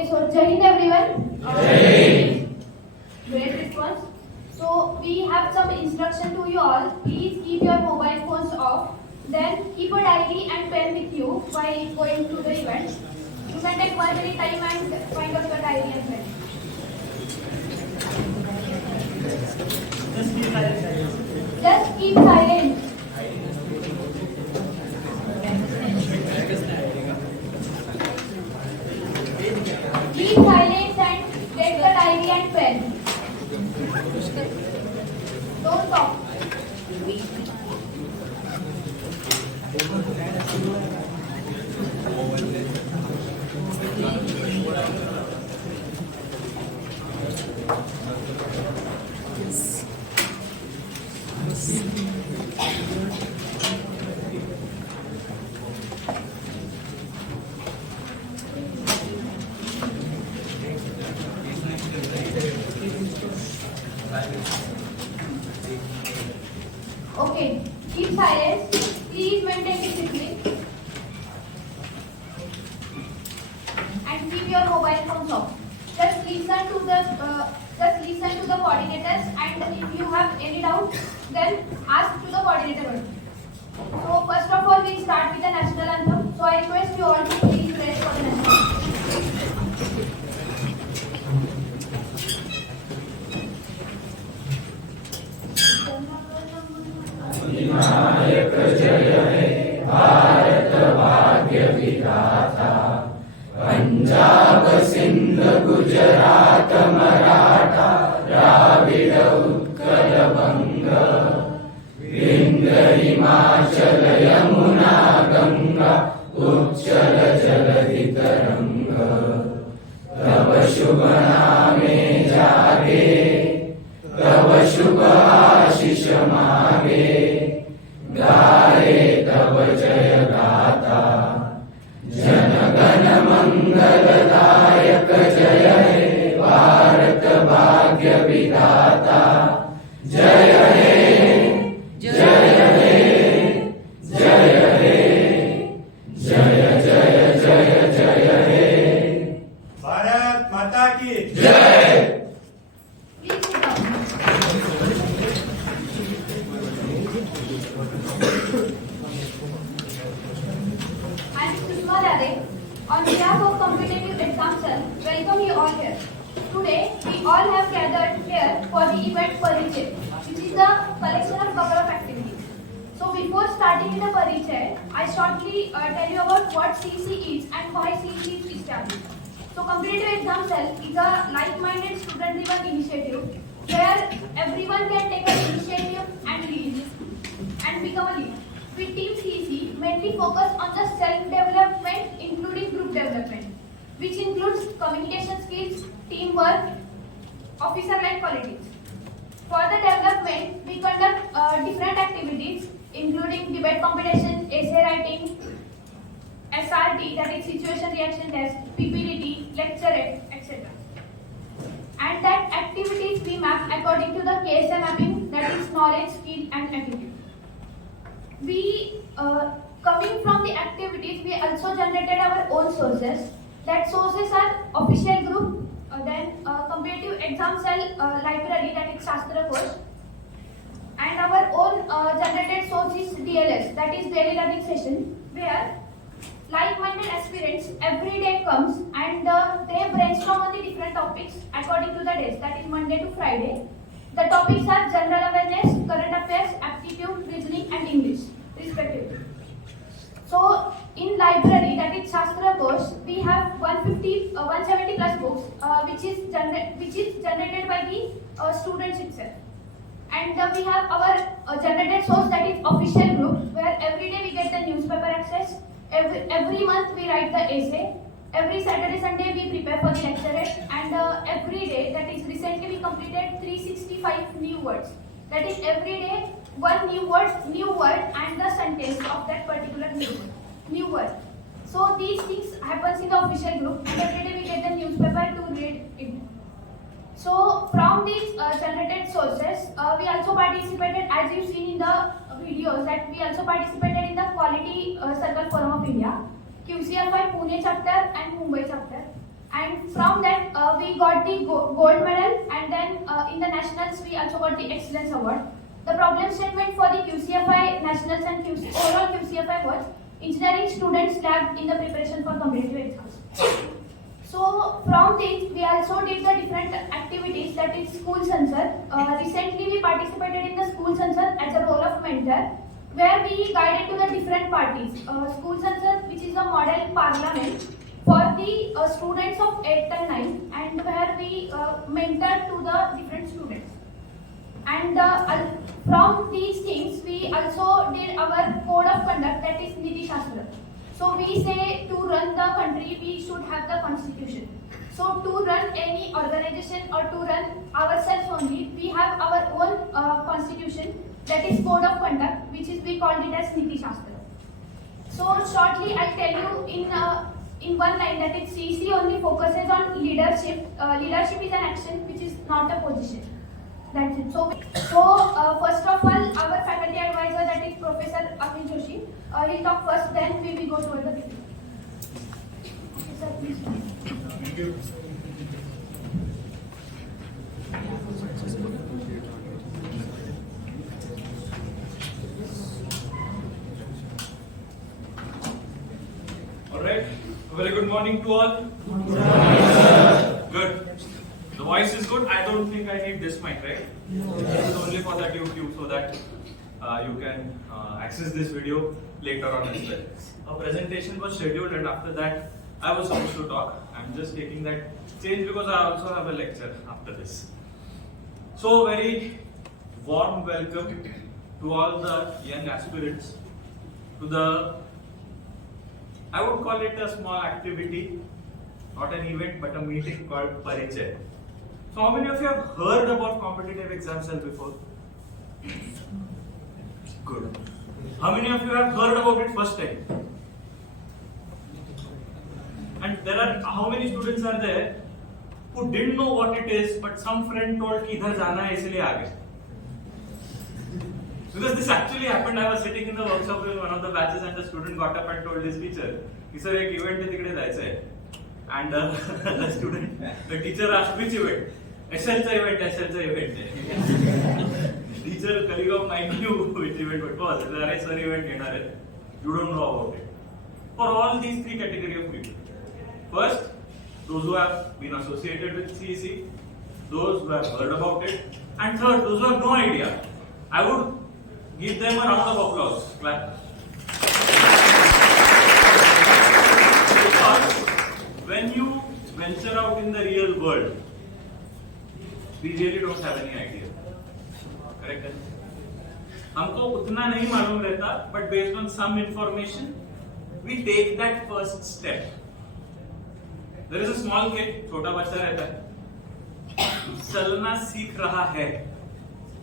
Okay, so Jai Hind everyone. Jai. Great response. So we have some instruction to you all. Please keep your mobile phones off. Then keep a diary and pen with you while going to the event. You can take 1 minute time and find out your diary and pen. Just keep silent. Keep silent and take the diary and pen. Don't talk. Okay, keep silence. Please maintain discipline. And keep your mobile phones off. Just listen to the coordinators, and if you have any doubt, then ask to the coordinator. So first of all, we start with the national anthem. So I request you all to please raise for the national anthem. Vinayak जय हे भारत भाग्य विधाता पंजाब सिंध गुजरात मराठा द्राविड उत्कल बंग विंध्य हिमाचल यमुना गंगा उच्चल जलधि तरंग तव शुभ नामे जागे तव शुभ आशीष मागे गाये तव जय गाथा जन गण मंगलदायक जय हे भारत भाग्य विधाता जय हे जय हे जय हे जय जय जय जय हे भारत माता की जय। Please sit down. I am Sushma Dade. On behalf of Competitive Exam Cell, welcome you all here. Today, we all have gathered here for the event Parichay, which is the collection of couple of activities. So before starting with the Parichay, I shortly tell you about what CEC is and why CEC is established. So Competitive Exam Cell is a like-minded student-driven initiative where everyone can take an initiative and lead and become a lead. With Team CEC, mainly focus on the self-development, including group development, which includes communication skills, teamwork, officer-like qualities. For the development, we conduct different activities, including debate competition, essay writing, SRT, that is situation reaction test, PPDT, lecture, etc. And that activities we map according to the KSM mapping, that is knowledge, skill, and attitude. We, coming from the activities, we also generated our own sources. That sources are official group, then competitive exam cell library, that is Shastra course, and our own generated source is DLS, that is daily learning session, where like-minded aspirants every day comes and they brainstorm on the different topics according to the days, that is Monday to Friday. The topics are general awareness, current affairs, aptitude, reasoning, and English, respectively. So, in library, that is Shastra course, we have 170 plus books, which is generated by the students itself. And we have our generated source, that is official group, where every day we get the newspaper access. Every month we write the essay. Every Saturday, Sunday we prepare for the lecturate, and every day, that is recently we completed 365 new words. That is every day one new word and the sentence of that particular new word. So these things happens in the official group, and every day we get the newspaper to read it. So from these generated sources, we also participated, as you've seen in the videos, that we also participated in the Quality Circle Forum of India, QCFI Pune chapter and Mumbai chapter. And from that we got the gold medal, and then in the nationals we also got the excellence award. The problem statement for the QCFI nationals and overall QCFI was engineering students lagged in the preparation for competitive exams. So from this we also did the different activities, that is school Sansad. Recently we participated in the school Sansad as a role of mentor, where we guided to the different parties. School Sansad, which is a model parliament for the students of 8th and 9th, and where we mentored to the different students. And from these things, we also did our code of conduct, that is Niti Shastra. So we say to run the country, we should have the constitution. So to run any organization or to run ourselves only, we have our own constitution, that is code of conduct, which is we called it as Niti Shastra. So shortly, I'll tell you in one line that it CC only focuses on leadership. Leadership is an action which is not a position. That's it. So first of all, our faculty advisor, that is Professor Amit Joshi, he'll talk first, then we will go toward the beginning. Okay, sir, please. Thank you. All right. A very good morning to all. Good. The voice is good. I don't think I need this mic, right? This is only for that YouTube, so that you can access this video later on as well. A presentation was scheduled, and after that, I was supposed to talk. I'm just taking that change because I also have a lecture after this. So, very warm welcome to all the young aspirants to the, I would call it a small activity, not an event, but a meeting called Parichay. So how many of you have heard about competitive exam cell before? Good. How many of you have heard about it first time? And there are, how many students are there who didn't know what it is, but some friend told कि इधर जाना है इसलिए आ गए. Because this actually happened. I was sitting in the workshop with one of the batches, and the student got up and told his teacher, "कि sir एक event है तिकडे जायचं आहे." And the teacher asked, "Which event?" SLचा event है. Teacher, colleague of mine knew which event it was. अरे sir event घेणार आहे. You don't know about it. For all these three category of people. First, those who have been associated with CEC, those who have heard about it, and third, those who have no idea. I would give them a round of applause. Clap. Because when you venture out in the real world, we really don't have any idea. Correct? हमको उतना नहीं मालूम रहता, but based on some information, we take that first step. There is a small kid, छोटा बच्चा रहता है, चलना सीख रहा है,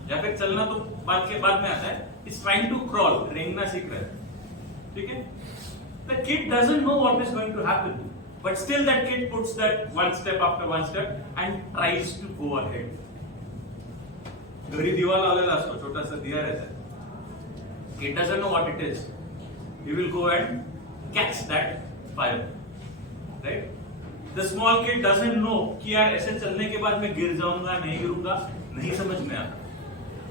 या फिर चलना तो बाद में आता है. He's trying to crawl, रेंगना सीख रहा है, ठीक है? The kid doesn't know what is going to happen, but still that kid puts that one step after one step and tries to go ahead. घरी दिवा लावलेला असतो, छोटासा दिया रहता है. Kid doesn't know what it is. He will go and catch that fire, right? The small kid doesn't know कि यार ऐसे चलने के बाद मैं गिर जाऊंगा, नहीं गिरूंगा, नहीं समझ में आता.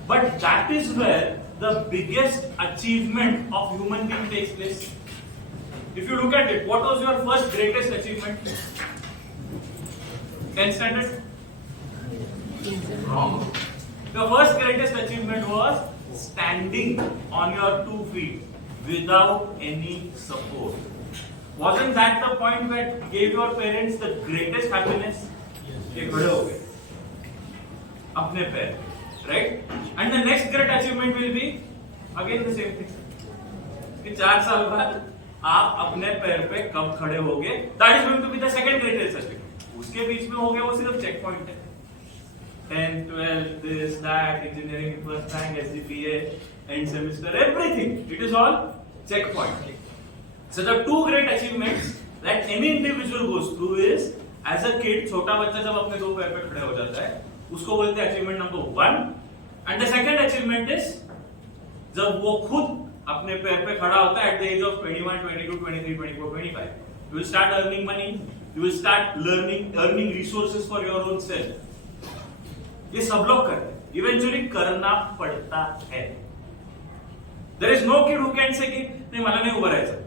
But that is where the biggest achievement of human being takes place. If you look at it, what was your first greatest achievement? 10th standard? Wrong. Your first greatest achievement was standing on your 2 feet without any support. Wasn't that the point that gave your parents the greatest happiness? They खड़े हो गए अपने पैर, right? And the next great achievement will be again the same thing. कि 4 साल बाद आप अपने पैर पे कब खड़े होगे? That is going to be the second greatest achievement. उसके बीच में हो गया वो सिर्फ check point है. 10th, 12th, this, that, engineering, first rank, SGPA, end semester, everything. It is all checkpoint. So the two great achievements that any individual goes through is, as a kid, छोटा बच्चा जब अपने 2 पैर पे खड़े हो जाता है, उसको बोलते हैं achievement number 1. And the second achievement is, जब वो खुद अपने पैर पे खड़ा होता है at the age of 21, 22, 23, 24, 25. You will start earning money, You will start earning resources for your own self. ये सब लोग करते हैं. Eventually करना पड़ता है. There is no kid who can say कि नहीं मला नहीं उभं राहायचं,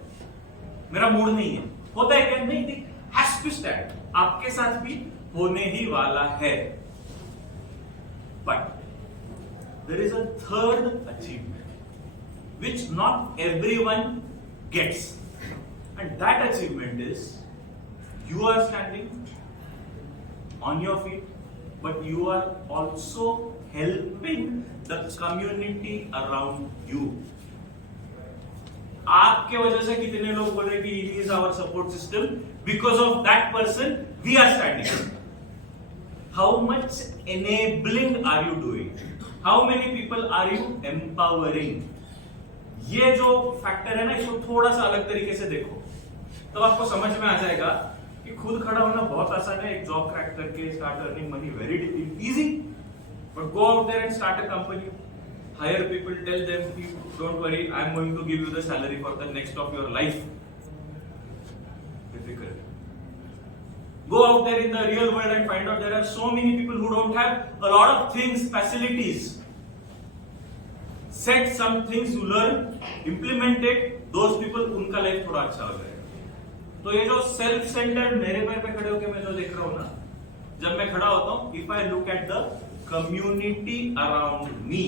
मेरा मूड नहीं है. होता है क्या? नहीं. Has to stand. आपके साथ भी होने ही वाला है. But there is a third achievement which not everyone gets, and that achievement is you are standing on your feet, but you are also helping the community around you. आपके वजह से कितने लोग बोल रहे कि he is our support system, because of that person we are standing. How much enabling are you doing? How many people are you empowering? ये जो फैक्टर है ना, इसको थोड़ा सा अलग तरीके से देखो, तब आपको समझ में आ जाएगा कि खुद खड़ा होना बहुत आसान है. एक जॉब क्रैक करके start earning money very easy, but go out there and start a company, hire people, tell them, don't worry, I am going to give you the salary for the next of your life. Difficult. Go out there in the real world and find out there are so many people who don't have a lot of things, facilities. Set some things you learn, implement it, those people, उनका life थोड़ा अच्छा हो जाएगा. तो ये जो self centred मेरे पैर पे खड़े होकर मैं जो देख रहा हूँ ना, जब मैं खड़ा होता हूँ, if I look at the community around me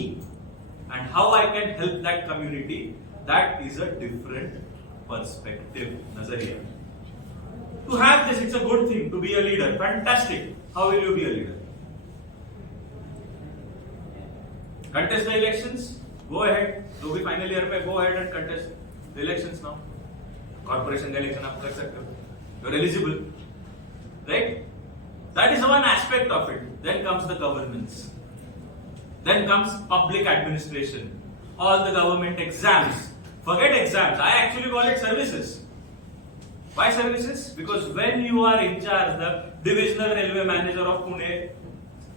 and how I can help that community, that is a different perspective, nazariya. To have this, it's a good thing to be a leader. Fantastic. How will you be a leader? Contest the elections. Go ahead. जो भी final year पे go ahead and contest the elections now. Corporation का election आप कर सकते हो. You're eligible, right? That is one aspect of it. Then comes the governance. Then comes public administration. All the government exams. Forget exams. I actually call it services. Why services? Because when you are in charge, the divisional railway manager of Pune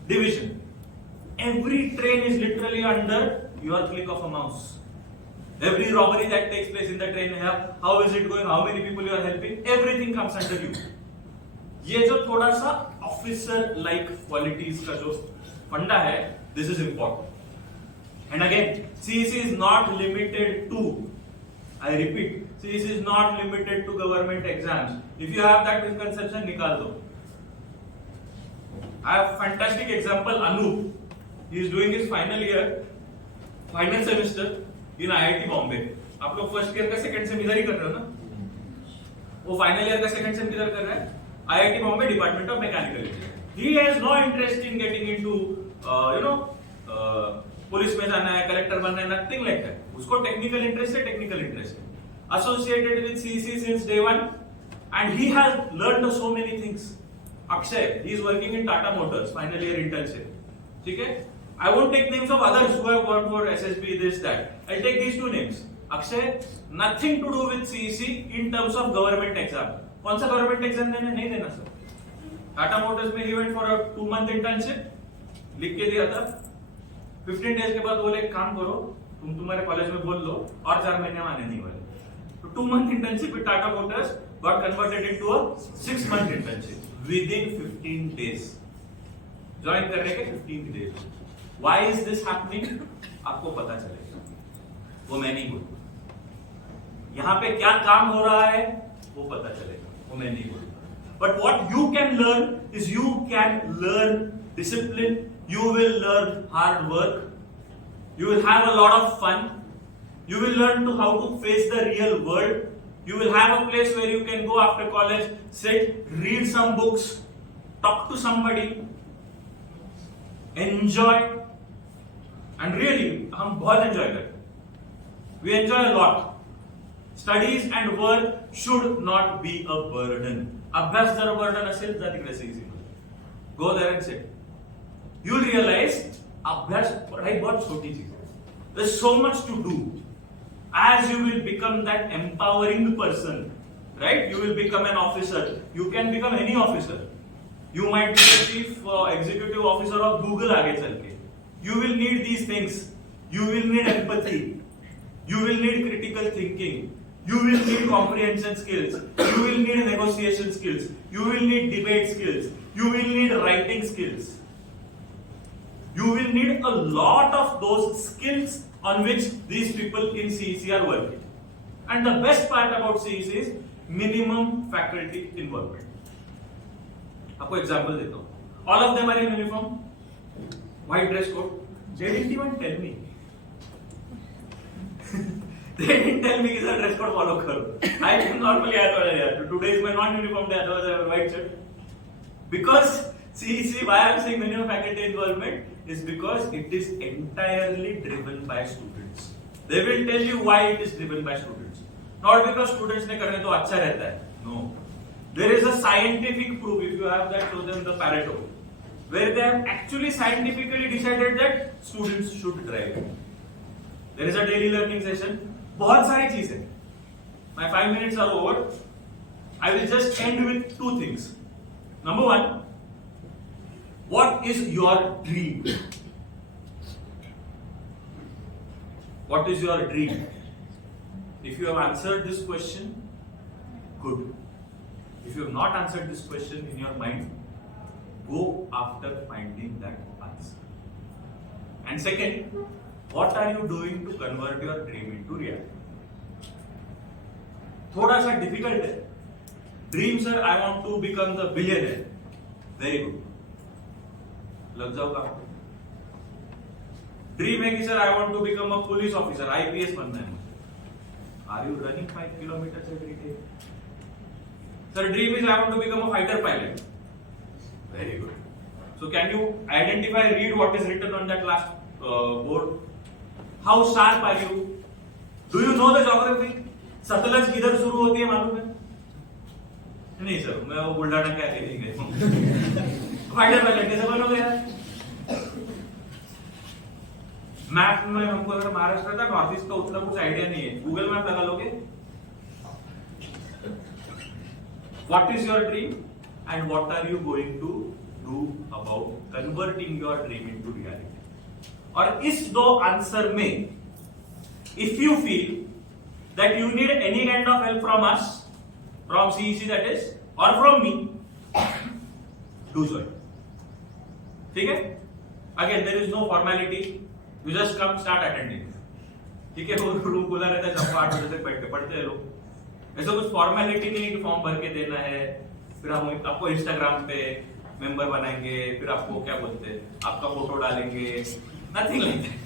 division, every train is literally under your click of a mouse. Every robbery that takes place in the train, how is it going? How many people you are helping? Everything comes under you. ये जो थोड़ा सा officer like qualities का जो फंडा है, this is important. And again, CEC is not limited to, I repeat, CEC is not limited to government exams. If you have that misconception, निकाल दो. I have a fantastic example, Anup. He is doing his final year, final semester in IIT Bombay. आप लोग first year का second same इधर ही कर रहे हो ना? वो फाइनल ईयर का सेकंड सेम किधर कर रहा है? IIT Bombay department of mechanical engineering. He has no interest in getting into police में जाना है, कलेक्टर बनना है, नथिंग लाइक दैट. उसको टेक्निकल इंटरेस्ट है, टेक्निकल इंटरेस्ट है. Associated with CEC since day one, and he has learned so many things. Akshay, he is working in Tata Motors, final year internship. ठीक है? I won't take names of others who have worked for SSB, this, that. I'll take these two names. Akshay, nothing to do with CEC in terms of government exam. कौन सा government exam देना? नहीं देना sir. Tata Motors में he went for a 2-month internship, लिख के दिया था. 15 days के बाद बोले काम करो, तुम तुम्हारे कॉलेज में बोल लो और 4 महीने में आने नहीं वाले. So 2-month internship with Tata Motors got converted into a 6-month internship within 15 days. Join करने के 15 days. Why is this happening? आपको पता चलेगा. वो मैं नहीं बोलूँगा. यहाँ पे क्या काम हो रहा है वो पता चलेगा. वो मैं नहीं बोलूँगा. But what you can learn is you can learn discipline. You will learn hard work. You will have a lot of fun. You will learn how to face the real world. You will have a place where you can go after college, sit, read some books, talk to somebody, enjoy. And really, हम बहुत enjoy करते हैं. We enjoy a lot. Studies and work should not be a burden. अभ्यास जर burden असेल तर तिकडे CEC. Go there and sit. You'll realize अभ्यास पढ़ाई बहुत छोटी चीज है. There's so much to do. As you will become that empowering person, right? You will become an officer. You can become any officer. You might be the chief executive officer of Google आगे चल के. You will need these things. You will need empathy. You will need critical thinking. You will need comprehension skills. You will need negotiation skills. You will need debate skills. You will need writing skills. You will need a lot of those skills on which these people in CEC are working. And the best part about CEC is minimum faculty involvement. आपको example देता हूँ. All of them are in uniform, white dress code. They didn't even tell me. They didn't tell me कि sir dress code follow करो. I can normally add today is my non-uniform day, otherwise I have a white shirt. Because CEC, why I am saying minimum faculty involvement is because it is entirely driven by students. They will tell you why it is driven by students. Not because students ने करने तो अच्छा रहता है. No. There is a scientific proof, if you have that, show them the Pareto, where they have actually scientifically decided that students should drive. There is a daily learning session. बहुत सारी चीजें. My 5 minutes are over. I will just end with two things. Number one, what is your dream? What is your dream? If you have answered this question, good. If you have not answered this question in your mind, go after finding that answer. And second, what are you doing to convert your dream into reality? थोड़ा सा difficult है. Dream, sir, I want to become the billionaire. Very good. लग जाओ काम. Dream है कि sir, I want to become a police officer, IPS बनना है. Are you running 5 kilometers every day? Sir, dream is I want to become a fighter pilot. Very good. So can you identify, read what is written on that last board? How sharp are you? Do you know the geography? Sutlej किधर शुरू होती है मालूम है? नहीं sir, मैं वो बुल्ढाना क्या कह रही हूँ. फाइटर पायलट कैसे बनोगे यार? मैप में हमको अगर महाराष्ट्र का नॉर्थ ईस्ट का उतना कुछ आइडिया नहीं है, गूगल मैप लगा लोगे. What is your dream and what are you going to do about converting your dream into reality? और इस दो आंसर में, if you feel that you need any kind of help from us, from CEC that is, or from me, do so. ठीक है? Again, there is no formality. You just come, start attending. ठीक है? वो room खुला रहता है, सबको 8 बजे तक बैठ के पढ़ते हैं लोग. ऐसा कुछ फॉर्मेलिटी नहीं कि फॉर्म भर के देना है, फिर हम आपको इंस्टाग्राम पे मेंबर बनाएंगे, फिर आपको क्या बोलते हैं, आपका फोटो डालेंगे. Nothing like that.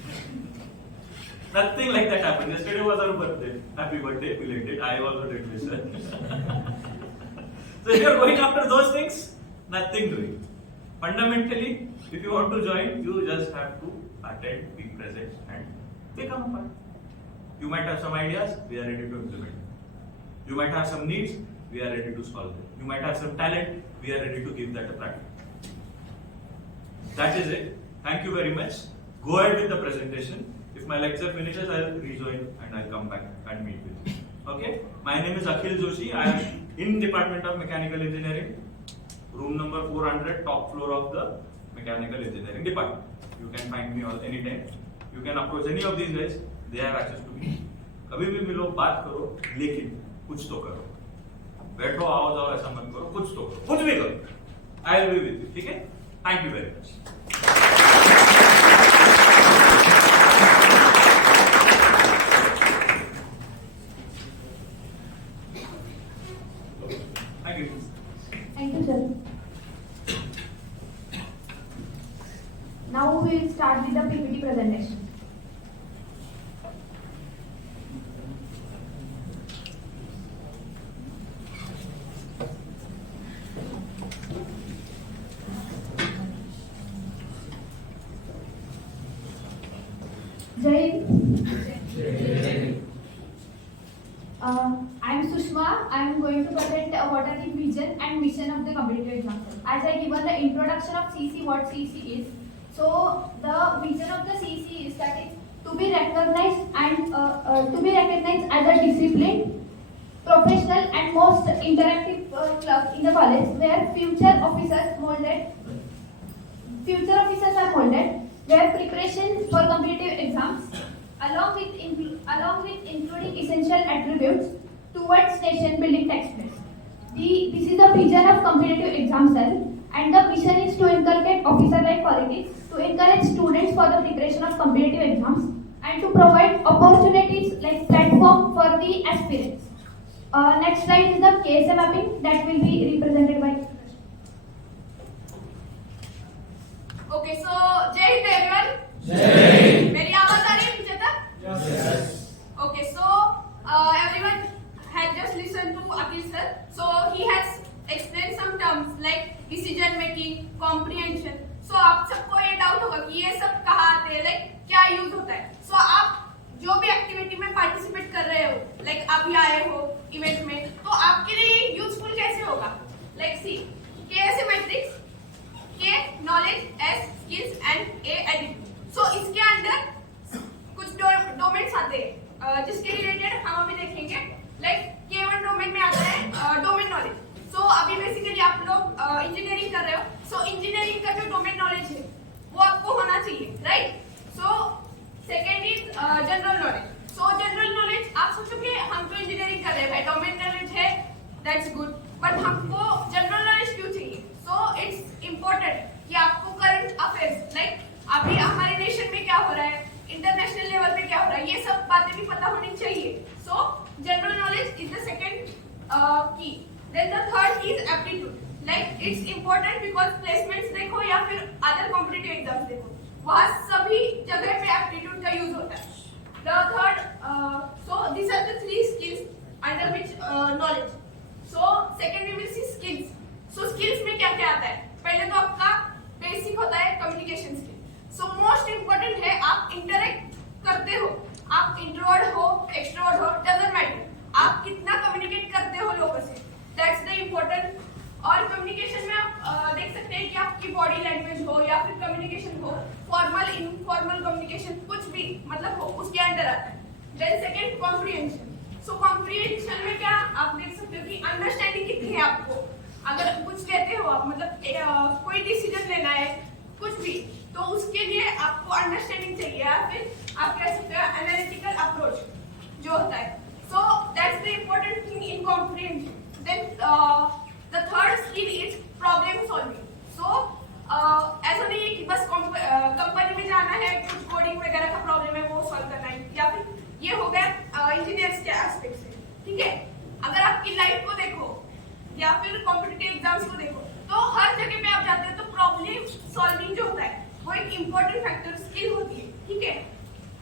Nothing like that happened. Yesterday was our birthday. Happy birthday, belated. I also did this. So if you are going after those things, nothing doing. Fundamentally, if you want to join, you just have to attend, be present, and become a part. You might have some ideas, we are ready to implement. You might have some needs, we are ready to solve them. You might have some talent, we are ready to give that a practice. That is it. Thank you very much. Go ahead with the presentation. If my lecture finishes, I'll rejoin and I'll come back and meet with you. Okay? My name is Akhil Joshi. I am in Department of Mechanical Engineering, room number 400, top floor of the Mechanical Engineering Department. You can find me anytime. You can approach any of these guys. They have access to me. कभी भी मिलो, बात करो, लेकिन कुछ तो करो. बैठो, आओ जाओ ऐसा मत करो, कुछ तो करो, कुछ भी करो. I will be with you. ठीक है? Thank you very much. Thank you. Thank you, sir. Now we will start with the PPT presentation. Jai. I am Sushma. I am going to present what are the vision and mission of the competitive exam. As I given the introduction of CEC, what CEC is. So the vision of the CEC is that is to be recognized and as a disciplined, professional and most interactive club in the college where future officers are molded, where preparation for competitive exams along with including essential attributes towards nation building takes place. This is the vision of competitive exam cell, and the mission is to inculcate officer-like qualities, to encourage students for the preparation of competitive exams, and to provide opportunities like platform for the aspirants. Next slide is the KSA mapping that will be represented by. Okay, so Jai Hind everyone. Jai. मेरी आवाज आ रही है पीछे तक? Yes. Okay, so everyone had just listened to Akhil sir. So he has explained some terms like decision making, comprehension. So आप सबको ये doubt होगा कि ये सब कहाँ आते हैं, like क्या यूज होता है. So आप जो भी एक्टिविटी में पार्टिसिपेट कर रहे हो, like अभी आए हो इवेंट में, तो आपके लिए यूजफुल कैसे होगा? Like see, KSA matrix, K knowledge, S skills and A attitude. So इसके अंदर कुछ डोमेन्स आते हैं जिसके रिलेटेड हम अभी देखेंगे. लाइक K1 डोमेन में आता है डोमेन नॉलेज. सो अभी बेसिकली आप लोग इंजीनियरिंग कर रहे हो. सो इंजीनियरिंग का जो डोमेन नॉलेज है वो आपको होना चाहिए, right? So second is general knowledge. So general knowledge आप सोचोगे हम तो इंजीनियरिंग कर रहे हैं भाई, डोमेन नॉलेज है, दैट्स गुड, बट हमको जनरल नॉलेज क्यों चाहिए? सो इट्स इम्पोर्टेंट कि आपको करंट अफेयर्स लाइक अभी हमारे नेशन में क्या हो रहा है, इंटरनेशनल लेवल पे क्या हो रहा है, ये सब बातें भी पता होनी चाहिए. So general knowledge is the second key. Then the third is aptitude. Like it's important because placements देखो या फिर अदर कॉम्पिटिटिव एग्जाम्स देखो, वहाँ सभी जगह पे एप्टीट्यूड का यूज होता है. The third, so this are the three skills under which knowledge. So second we will see skills. सो स्किल्स में क्या क्या आता है? पहले तो आपका बेसिक होता है communication skill. So most important है आप इंटरेक्ट करते हो, आप इंट्रोवर्ट हो, एक्सट्रोवर्ट हो, डजंट मैटर, आप कितना कम्युनिकेट करते हो लोगों से, दैट्स द इम्पोर्टेंट. और कम्युनिकेशन में आप देख सकते हैं कि आपकी बॉडी लैंग्वेज हो या फिर कम्युनिकेशन हो, फॉर्मल इनफॉर्मल कम्युनिकेशन कुछ भी मतलब हो, उसके अंडर आता है. Then second comprehension. So comprehension में क्या आप देख सकते हो कि अंडरस्टैंडिंग कितनी है आपको. अगर कुछ लेते हो आप मतलब कोई डिसीजन लेना है कुछ भी, तो उसके लिए आपको अंडरस्टैंडिंग चाहिए या फिर आप कह सकते हो एनालिटिकल अप्रोच जो होता है. So that's the important thing in comprehension. Then the third skill is problem solving. सो ऐसा नहीं है कि बस कंपनी में जाना है, कुछ कोडिंग वगैरह का प्रॉब्लम है वो सॉल्व करना है, या फिर ये हो गया इंजीनियर्स के एस्पेक्ट से, ठीक है. अगर आपकी लाइफ को देखो या फिर कॉम्पिटिटिव एग्जाम्स को देखो, तो हर जगह पे आप जाते हो तो प्रॉब्लम सॉल्विंग जो होता है वो एक इम्पोर्टेंट फैक्टर स्किल होती है, ठीक है.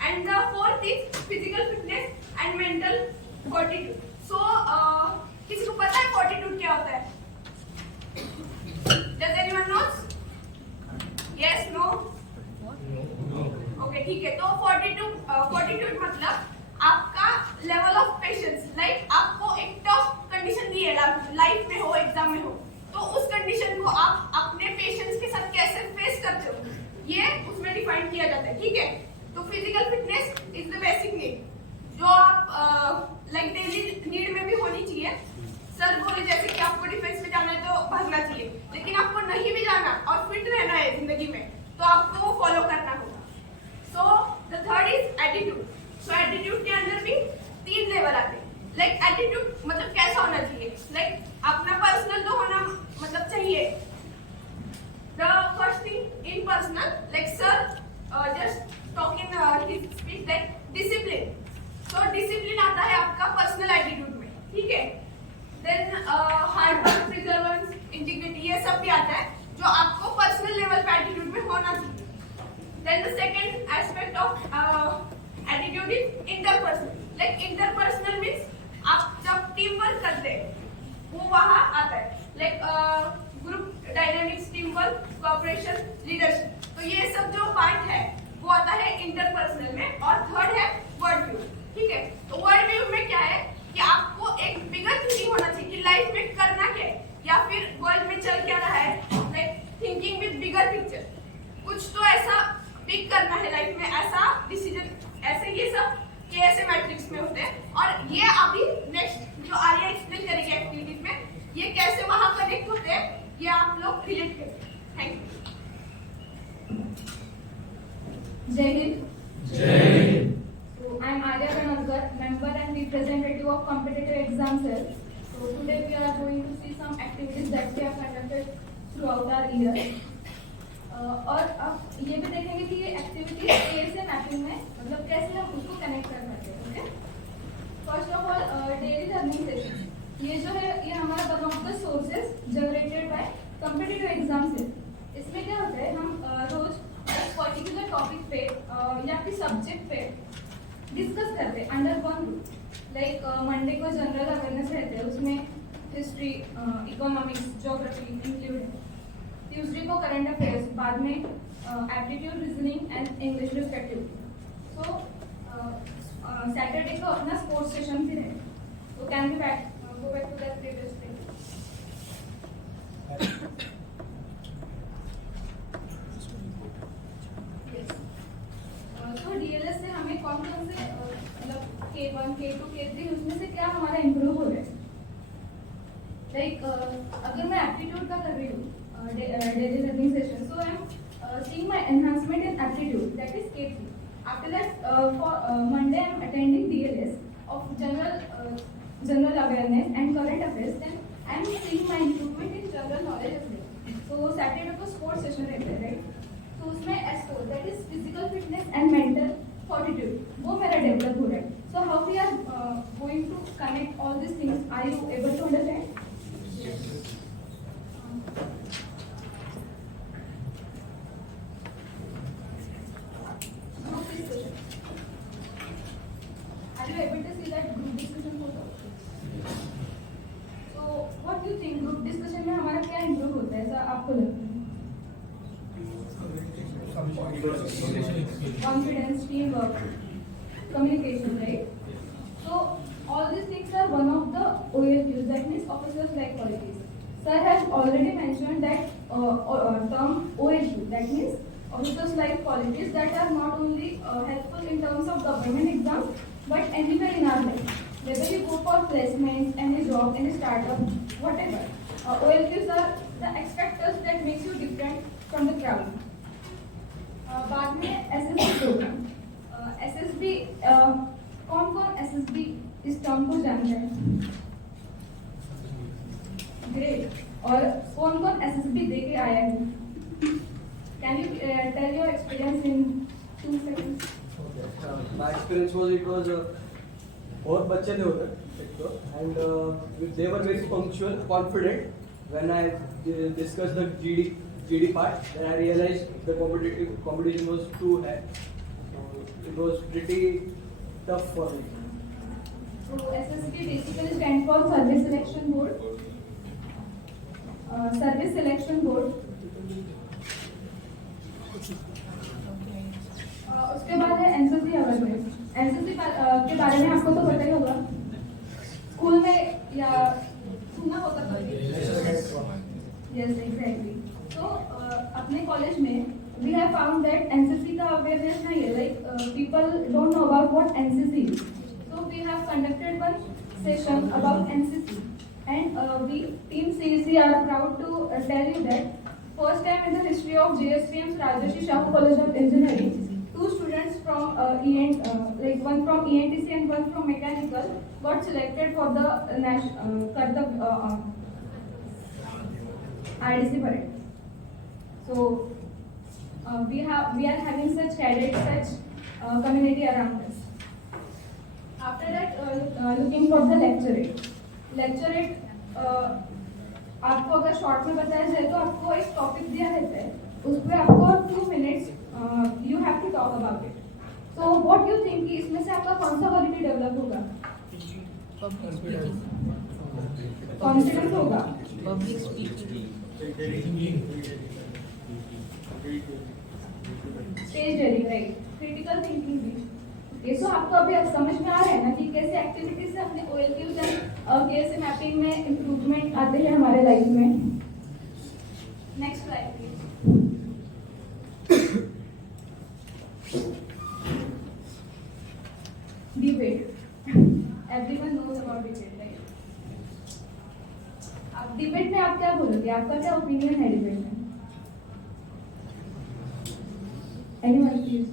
And the fourth is physical fitness and mental fortitude. So किसी को पता है फॉर्टिट्यूड क्या होता है? Does anyone knows? Yes, no? Okay, ठीक है. तो फॉर्टिट्यूड मतलब आपका लेवल ऑफ पेशेंस. लाइक आपको एक टफ कंडीशन दी है लाइफ में हो, एग्जाम में हो, तो उस कंडीशन को आप अपने पेशेंस के साथ कैसे फेस करते हो, ये उसमें डिफाइन किया जाता है, ठीक है. तो physical fitness is the basic need जो आप लाइक डेली नीड में भी होनी चाहिए. सर बोले जैसे कि आपको डिफेंस में जाना है तो भागना चाहिए, लेकिन आपको नहीं भी जाना और फिट रहना है जिंदगी में, तो आपको वो फॉलो करना होगा. So the third is attitude. So attitude के अंदर भी 3 लेवल आते हैं. लाइक एटीट्यूड मतलब कैसा होना चाहिए, लाइक अपना पर्सनल तो होना मतलब चाहिए. The first thing in personal, like sir just talking his speech like discipline. So discipline आता है आपका पर्सनल एटीट्यूड में, ठीक है. Then hard work, perseverance, integrity, ये सब भी आता है जो आपको पर्सनल लेवल पे एटीट्यूड में होना चाहिए. Then the second aspect of attitude is interpersonal. Like interpersonal means आप जब टीम वर्क करते हैं वो वहां आता है. Like group dynamics, team work, cooperation, leadership, तो ये सब जो पार्ट है वो आता है इंटरपर्सनल में. और थर्ड है वर्ल्ड व्यू, ठीक है. तो वर्ल्ड व्यू में क्या है कि आपको एक बिगर थिंकिंग होना चाहिए कि लाइफ में करना क्या है या फिर वर्ल्ड में चल क्या रहा है. Like thinking with bigger picture, कुछ तो ऐसा बिग करना है लाइफ में, ऐसा डिसीजन, ऐसे ये सब KSA मैट्रिक्स में होते हैं. और ये अभी नेक्स्ट जो आर्या एक्सप्लेन करेगी एक्टिविटीज में, ये कैसे वहां कनेक्ट होते हैं ये आप लोग रिलेट करेंगे. Thank you. जय Hind. Jai. So I am Arya Kanankar, member and representative of of competitive exam cell. So today we are going to see some activities that we have conducted throughout our year. और अब ये भी देखेंगे कि ये activities ए से mapping में मतलब कैसे हम उसको कनेक्ट कर पाते हैं. Okay, first of all daily learning session. ये जो है ये हमारा one of the sources generated by competitive exam से. इसमें क्या होता है, हम रोज एक पर्टिकुलर टॉपिक पे या फिर सब्जेक्ट पे डिस्कस करते हैं under one group. Like Monday को जनरल अवेयरनेस रहते हैं, उसमें हिस्ट्री, इकोनॉमिक्स, ज्योग्राफी इंक्लूड है. ट्यूसडे को करंट अफेयर्स, बाद में aptitude, reasoning and English respectively. So Saturday को अपना स्पोर्ट्स सेशन भी है. तो can be back go back to that previous thing. तो डीएलएस से हमें कौन कौन से मतलब K1, K2, K3 उसमें से क्या हमारा इम्प्रूव हो रहा है. लाइक अगर मैं एप्टीट्यूड का कर रही हूँ daily learning session, so I am seeing my enhancement in aptitude, that is K3. After that, for Monday I am attending DLS of general awareness and current affairs. Then I am seeing my improvement in general knowledge of it. So Saturday को sports session रहता है, right? तो उसमें S4, that is physical fitness and mental fortitude, वो मेरा develop हो रहा है. So how we are going to connect all these things? Are you able to understand? Yes. Are you able to see that group discussion photo? So what do you think, group discussion में हमारा क्या improve होता है, ऐसा आपको लगता है? Confidence, teamwork, communication, right? So all these things are one of the OLQs, that means officers like qualities. Sir has already mentioned that term OLQ, that means officers like qualities that are not only helpful in terms of government exams but anywhere in our life. Whether you go for placements, any job, any startup, whatever. OLQs are the X factors that makes you different from the crowd. बाद में SSB programme. SSB कौन SSB इस term को जानता है? Great. और कौन SSB दे के आया है? Can you tell your experience in 2 seconds? My experience was it was बहुत बच्चे थे उधर एक तो, and they were very punctual, confident. When I discussed the GD part, then I realized the competition was too high. So it was pretty tough for me. So SSB basically stands for Service Selection Board. Service Selection Board. उसके बाद है NCC awareness. NCC के बारे में आपको तो पता ही होगा, स्कूल में या सुना होगा कभी. Yes, exactly. तो अपने कॉलेज में we have found that NCC का अवेयरनेस नहीं है. Like people don't know about what NCC is. So we have conducted one session about NCC, and we team CEC are proud to tell you that first time in the history of JSPM's Rajarshi Shahu College of Engineering, 2 students from one from ENTC and one from mechanical got selected for the IDC parade. So we are having such cadets, such community around us. After that, looking for the lecturate. Lecturate आपको अगर short में बताया जाए तो आपको एक topic दिया रहता है, उस पर आपको 2 minutes you have to talk about it. So what do you think कि इसमें से आपका कौन सा क्वालिटी डेवलप होगा? कॉन्फिडेंस होगा, public speaking, stage daring, right, critical thinking भी. ये सो आपको अभी समझ में आ रहा है ना कि कैसे एक्टिविटीज से अपने OLQs एंड केएसए मैपिंग में इम्प्रूवमेंट आते हैं हमारे लाइफ में. Next slide please. Debate. Everyone knows about debate, right? अब डिबेट में आप क्या बोलोगे, आपका क्या ओपिनियन है डिबेट में? Anyone please.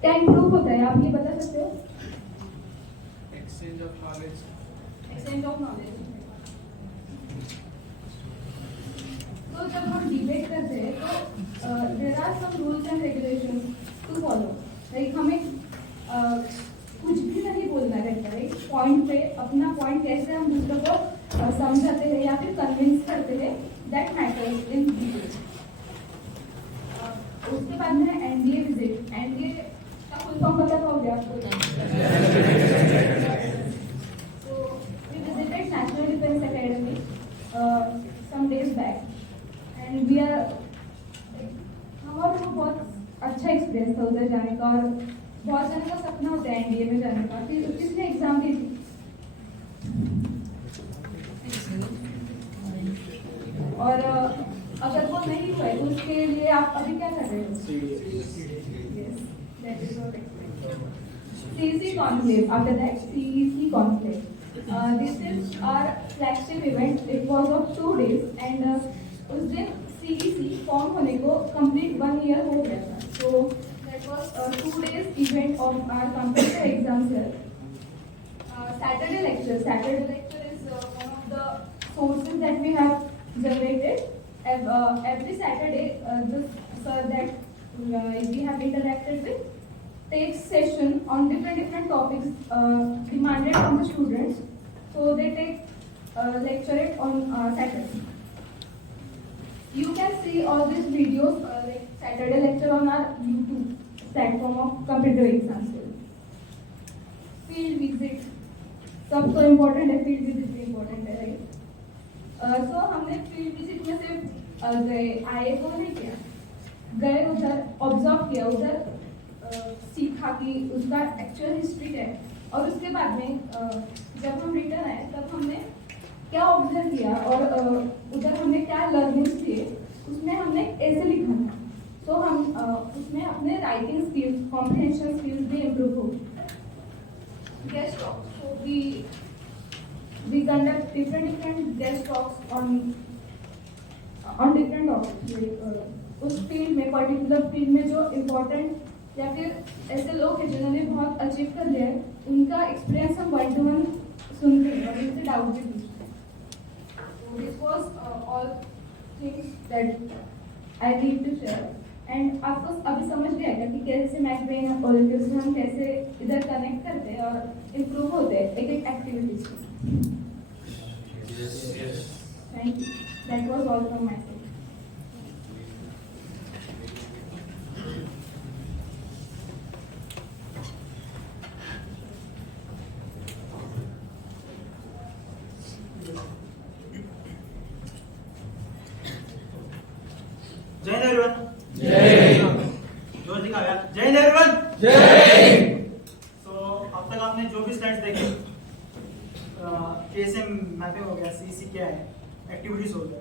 क्या इम्प्रूव होता है, आप ये बता सकते हो? exchange of knowledge. Exchange of knowledge. तो जब हम डिबेट करते हैं तो there are some rules and regulations to follow. Like हमें कुछ भी नहीं बोलना रहता है, पॉइंट पे अपना पॉइंट कैसे हम दूसरों को समझाते हैं या फिर कन्विंस करते हैं, दैट मैटर्स इन डिबेट। उसके बाद में एनडीए विजिट। एनडीए का फुल फॉर्म पता होगा आपको? National Defense Academy some days back, and we are हमारे को बहुत अच्छा एक्सपीरियंस था उधर जाने का, और बहुत जन का सपना होता है एनडीए में जाने का। फिर किसने एग्जाम दी थी? और अगर वो नहीं हुआ है तो उसके लिए आप अभी क्या कर रहे हो? CEC conclave. After that, CEC conclave. This is our flagship event. It was of 2 days, and उस दिन CEC फॉर्म होने को complete 1 year हो गया था. So that was a 2 days event of our competitive exams here. Saturday lecture. Saturday lecture is one of the sources that we have generated. Every Saturday, the sir that we have interacted with takes session on different topics demanded from the students. So they take lecturate on Saturday. You can see all these videos like Saturday lecture on our YouTube platform of competitive exams. Field visit, सबको important है, field visit भी important है, right? So हमने field visit में सिर्फ गए, आए तो नहीं किया, गए उधर ऑब्जर्व किया, उधर सीखा कि उसका एक्चुअल हिस्ट्री है, और उसके बाद में जब हम रिटर्न आए तब हमने क्या ऑब्जर्व किया और उधर हमने क्या लर्निंग्स किए, उसमें हमने ऐसे लिखा था। सो हम उसमें अपने राइटिंग स्किल्स, कॉम्प्रिहेंशन स्किल्स भी इम्प्रूव हो। Guest talk, so we conduct different guest talks on different topics. उस फील्ड में, पर्टिकुलर फील्ड में जो इम्पोर्टेंट या फिर ऐसे लोग हैं जिन्होंने बहुत अचीव कर लिया है, उनका एक्सपीरियंस हम 1-to-1 सुनते हैं और उनसे डाउट भी पूछते हैं। So this was all things that I need to share. And आपको अभी समझ गया क्या कि कैसे मैकबेन ओलंपिक्स में हम कैसे इधर कनेक्ट करते हैं और इम्प्रूव होते हैं एक एक्टिविटीज में। Thank you. That was all from my side. जय हिंद एवरीवन। जय जोर दिखाओ यार। जय हिंद एवरीवन। जय। सो अब तक आपने जो भी स्लाइड्स देखी, कैसे मैपिंग हो गया, सीसी क्या है, एक्टिविटीज हो गया,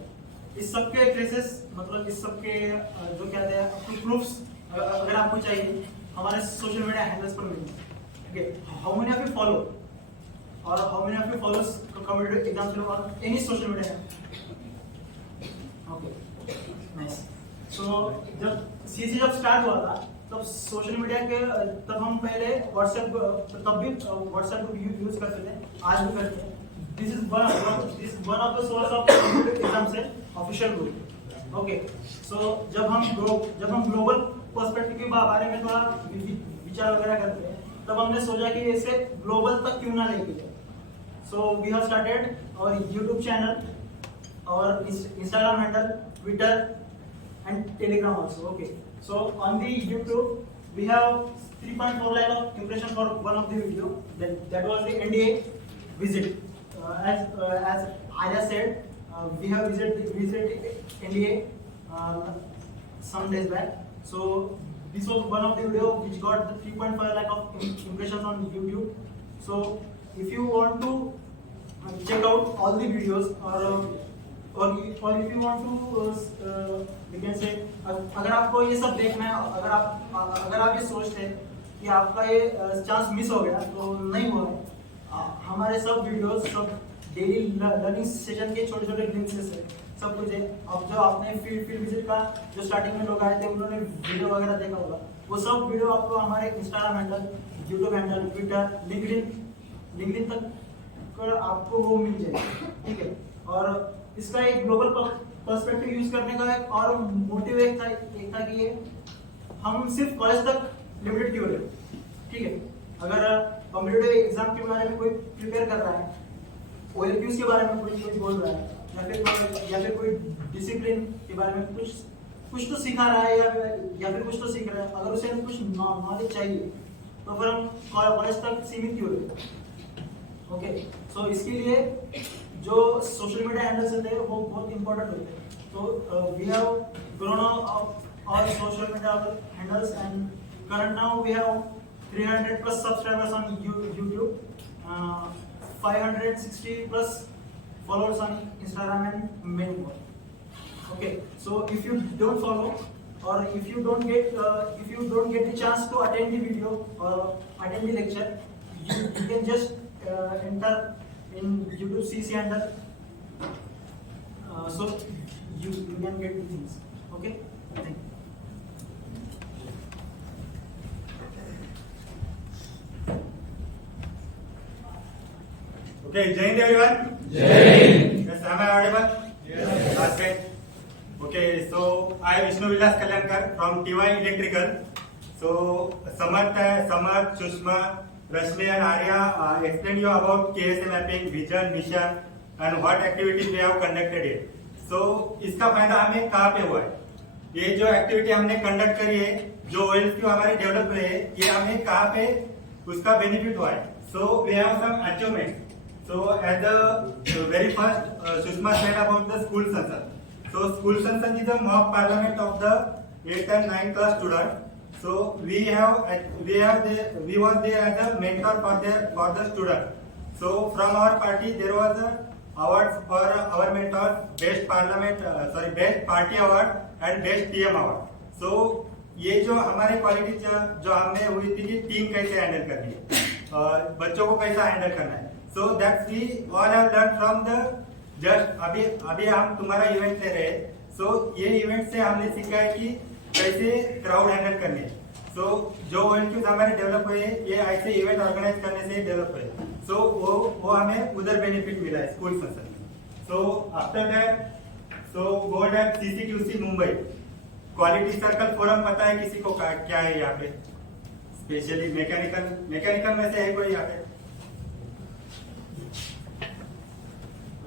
इस सब के ट्रेसेस, मतलब इस सब के जो क्या है आपको प्रूफ्स अगर आपको चाहिए हमारे सोशल मीडिया हैंडल्स पर मिलेंगे। Okay, how many of you follow और how many of you follows competitive exams on any social media? Okay, nice. So जब सीसी जब स्टार्ट हुआ था तब सोशल मीडिया के तब हम पहले व्हाट्सएप, तब भी व्हाट्सएप को यूज करते थे, आज भी करते हैं। This is one of the source of exam से ऑफिशियल ग्रुप। ओके, सो जब हम ग्लोबल पर्सपेक्टिव के बारे में थोड़ा विचार वगैरह करते हैं, तब हमने सोचा कि इसे ग्लोबल तक क्यों ना लेके जाए। सो वी हैव स्टार्टेड और यूट्यूब चैनल और Instagram handle, Twitter and Telegram also. Okay, so on the YouTube we have 3.4 lakh of impression for one of the video. That was the NDA visit. As Arya said, we have visited NDA some days back. So this was one of the video which got the 3.5 lakh of impressions on YouTube. So if you want to check out all the videos or if you want to we can say, अगर आपको ये सब देखना है, अगर आप ये सोचते हैं कि आपका ये चांस मिस हो गया तो नहीं हुआ है, हमारे सब वीडियोस, सब डेली लर्निंग सेशन के छोटे ग्लिम्पसेस है, सब कुछ है। अब जो आपने फील्ड विजिट का जो स्टार्टिंग में लोग आए थे उन्होंने वीडियो वगैरह देखा होगा, वो सब वीडियो आपको हमारे Instagram handle, YouTube handle, Twitter, LinkedIn LinkedIn तक का आपको वो मिल जाएगी, ठीक है। और इसका एक ग्लोबल पर्सपेक्टिव यूज करने का एक और मोटिव एक था कि ये हम सिर्फ कॉलेज तक लिमिटेड क्यों रहे, ठीक है। अगर कॉम्पिटिटिव एग्जाम के बारे में कोई प्रिपेयर कर रहा है, OLQs के बारे में कोई बोल रहा है, या फिर कोई डिसिप्लिन के बारे में कुछ तो सिखा रहा है, या फिर कुछ तो सीख रहा है, अगर उसे कुछ नॉलेज चाहिए तो फिर हम कॉलेज तक सीमित क्यों रहे। ओके, सो इसके लिए जो सोशल मीडिया हैंडल्स होते हैं वो बहुत इंपॉर्टेंट होते हैं। तो we have grown up all social media handles and current now we have 300 plus subscribers on YouTube, 560 plus followers on Instagram and many more. Okay, so if you don't follow or if you don't get the chance to attend the video or attend the lecture, you can just enter in YouTube CC handle, so you can get the things. Okay, thank you. Okay, Jai Hind everyone. Jai Hind. Yes, am I audible? Yes. That's great. Okay, so I am Vishnu Vilas Kalyankar from TY Electrical. So Samarth, Sushma, Rashmi and Arya explained you about KSA mapping, vision, mission and what activities we have conducted here. So इसका फायदा हमें कहाँ पे हुआ है? ये जो activity हमने कंडक्ट करी है, जो OLQ हमारे डेवलप हुए हैं, ये हमें कहाँ पे उसका बेनिफिट हुआ है? So we have some achievements. So at the very first, Sushma said about the school Sansan. So school Sansan is a mock parliament of the 8th and 9th class student. So we was there as a mentor for the student. So from our party there was a awards for our mentors, best party award and best TM award. So ये जो हमारे quality जो हमने हुई थी कि team कैसे handle करनी है, बच्चों को कैसा हैंडल करना है. So that we all have learned from the just अभी हम तुम्हारा इवेंट ले रहे हैं. So ये इवेंट से हमने सीखा है कि कैसे क्राउड हैंडल करनी है. So जो OLQs हमारे डेवलप हुए हैं ये ऐसे इवेंट ऑर्गेनाइज करने से डेवलप हुए. So वो हमें उधर बेनिफिट मिला है स्कूल संसद में. So after that, so go at CCQC Mumbai quality circle forum. पता है किसी को क्या है यहाँ पे? स्पेशली मैकेनिकल में से है कोई यहाँ पे?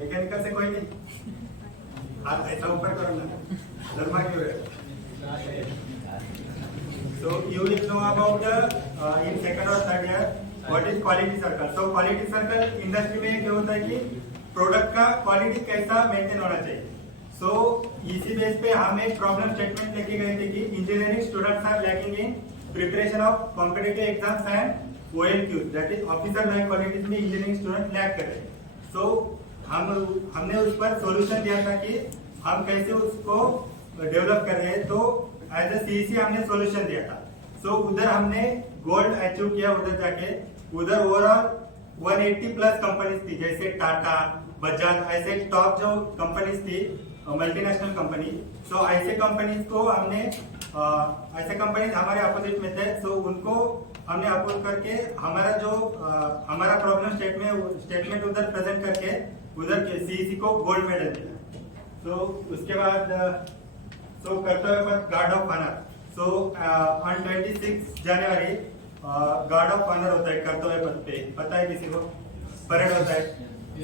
मैकेनिकल से कोई नहीं? हाथ ऐसा ऊपर करो ना, धर्मा क्यों है? So you will know about the in second or third year what is quality circle. So quality circle industry में क्या होता है कि प्रोडक्ट का क्वालिटी कैसा मेंटेन होना चाहिए. So इसी बेस पे हम एक प्रॉब्लम स्टेटमेंट लेके गए थे कि engineering students are lacking in preparation of competitive exams and OLQs, that is officer line qualities में इंजीनियरिंग स्टूडेंट लैक कर रहे हैं. So हमने उस पर सॉल्यूशन दिया था कि हम कैसे उसको डेवलप कर रहे हैं. तो एज ए CEC हमने सॉल्यूशन दिया था. So उधर हमने गोल्ड अचीव किया. उधर जाके उधर ओवरऑल 180 प्लस कंपनीज थी, जैसे टाटा, बजाज, ऐसे टॉप जो कंपनीज थी मल्टीनेशनल कंपनी. सो ऐसे कंपनीज को हमने ऐसे कंपनीज हमारे अपोजिट में थे. सो उनको हमने अपोज करके हमारा प्रॉब्लम स्टेटमेंट उधर प्रेजेंट करके उधर के CEC को गोल्ड मेडल मिला. सो उसके बाद Kartavya Path guard of honour. So on 26 January guard of honour होता है कर्तव्य पथ पे. पता है किसी को? परेड होता है.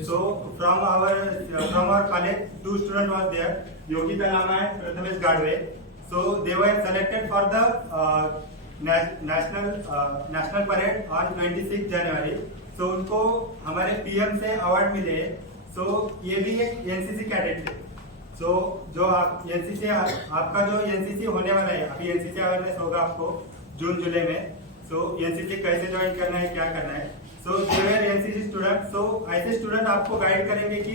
So from our college, 2 students was there, Yogita Lama and Prathamesh Gadve. So they were selected for the national parade on 26 January. So उनको हमारे PM से अवार्ड मिले. So ये भी एक NCC कैडेट थे. So जो आप NCC आपका जो NCC होने वाला है, अभी NCC अवेयरनेस होगा आपको जून जुलाई में. So NCC कैसे ज्वाइन करना है, क्या करना है. So they were NCC students. So ऐसे स्टूडेंट आपको गाइड करेंगे कि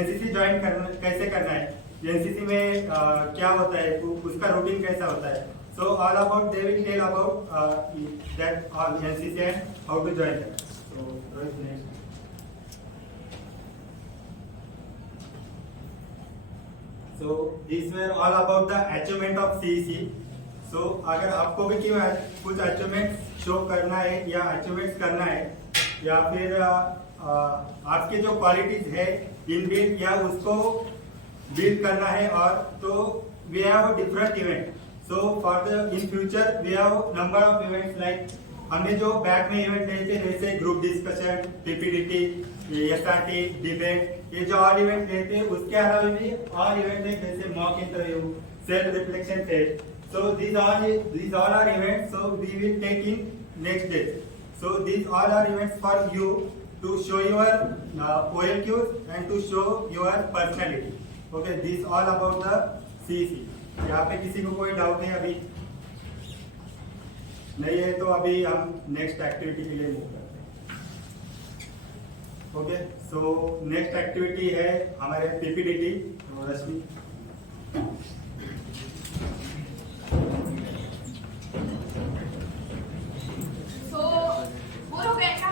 NCC ज्वाइन कैसे करना है, NCC में क्या होता है, उसका रूटीन कैसा होता है. So all about they will tell about that all NCC and how to join them. So Rohit next. So these were all about the achievement of CEC. So अगर आपको भी कुछ अचीवमेंट शो करना है या अचीवमेंट्स करना है या फिर आपके जो क्वालिटीज है इनबिल्ट या उसको बिल्ड करना है, और तो we have different event. So for the in future we have number of events like हमने जो बैक में इवेंट लिए थे जैसे group discussion, PPDT, SRT, debate, ये जो और इवेंट लिए थे उसके अलावा भी और इवेंट है जैसे mock interview, self reflection test. So these all are events. So we will take in next day. So these all are events for you to show your OLQs and to show your personality. Okay, this all about the CEC. यहाँ पे किसी को कोई doubt है अभी नहीं है तो अभी हम नेक्स्ट एक्टिविटी के लिए मूव करते हैं. ओके, सो नेक्स्ट एक्टिविटी है हमारे पीपीडीटी. रश्मि बोर हो गए क्या?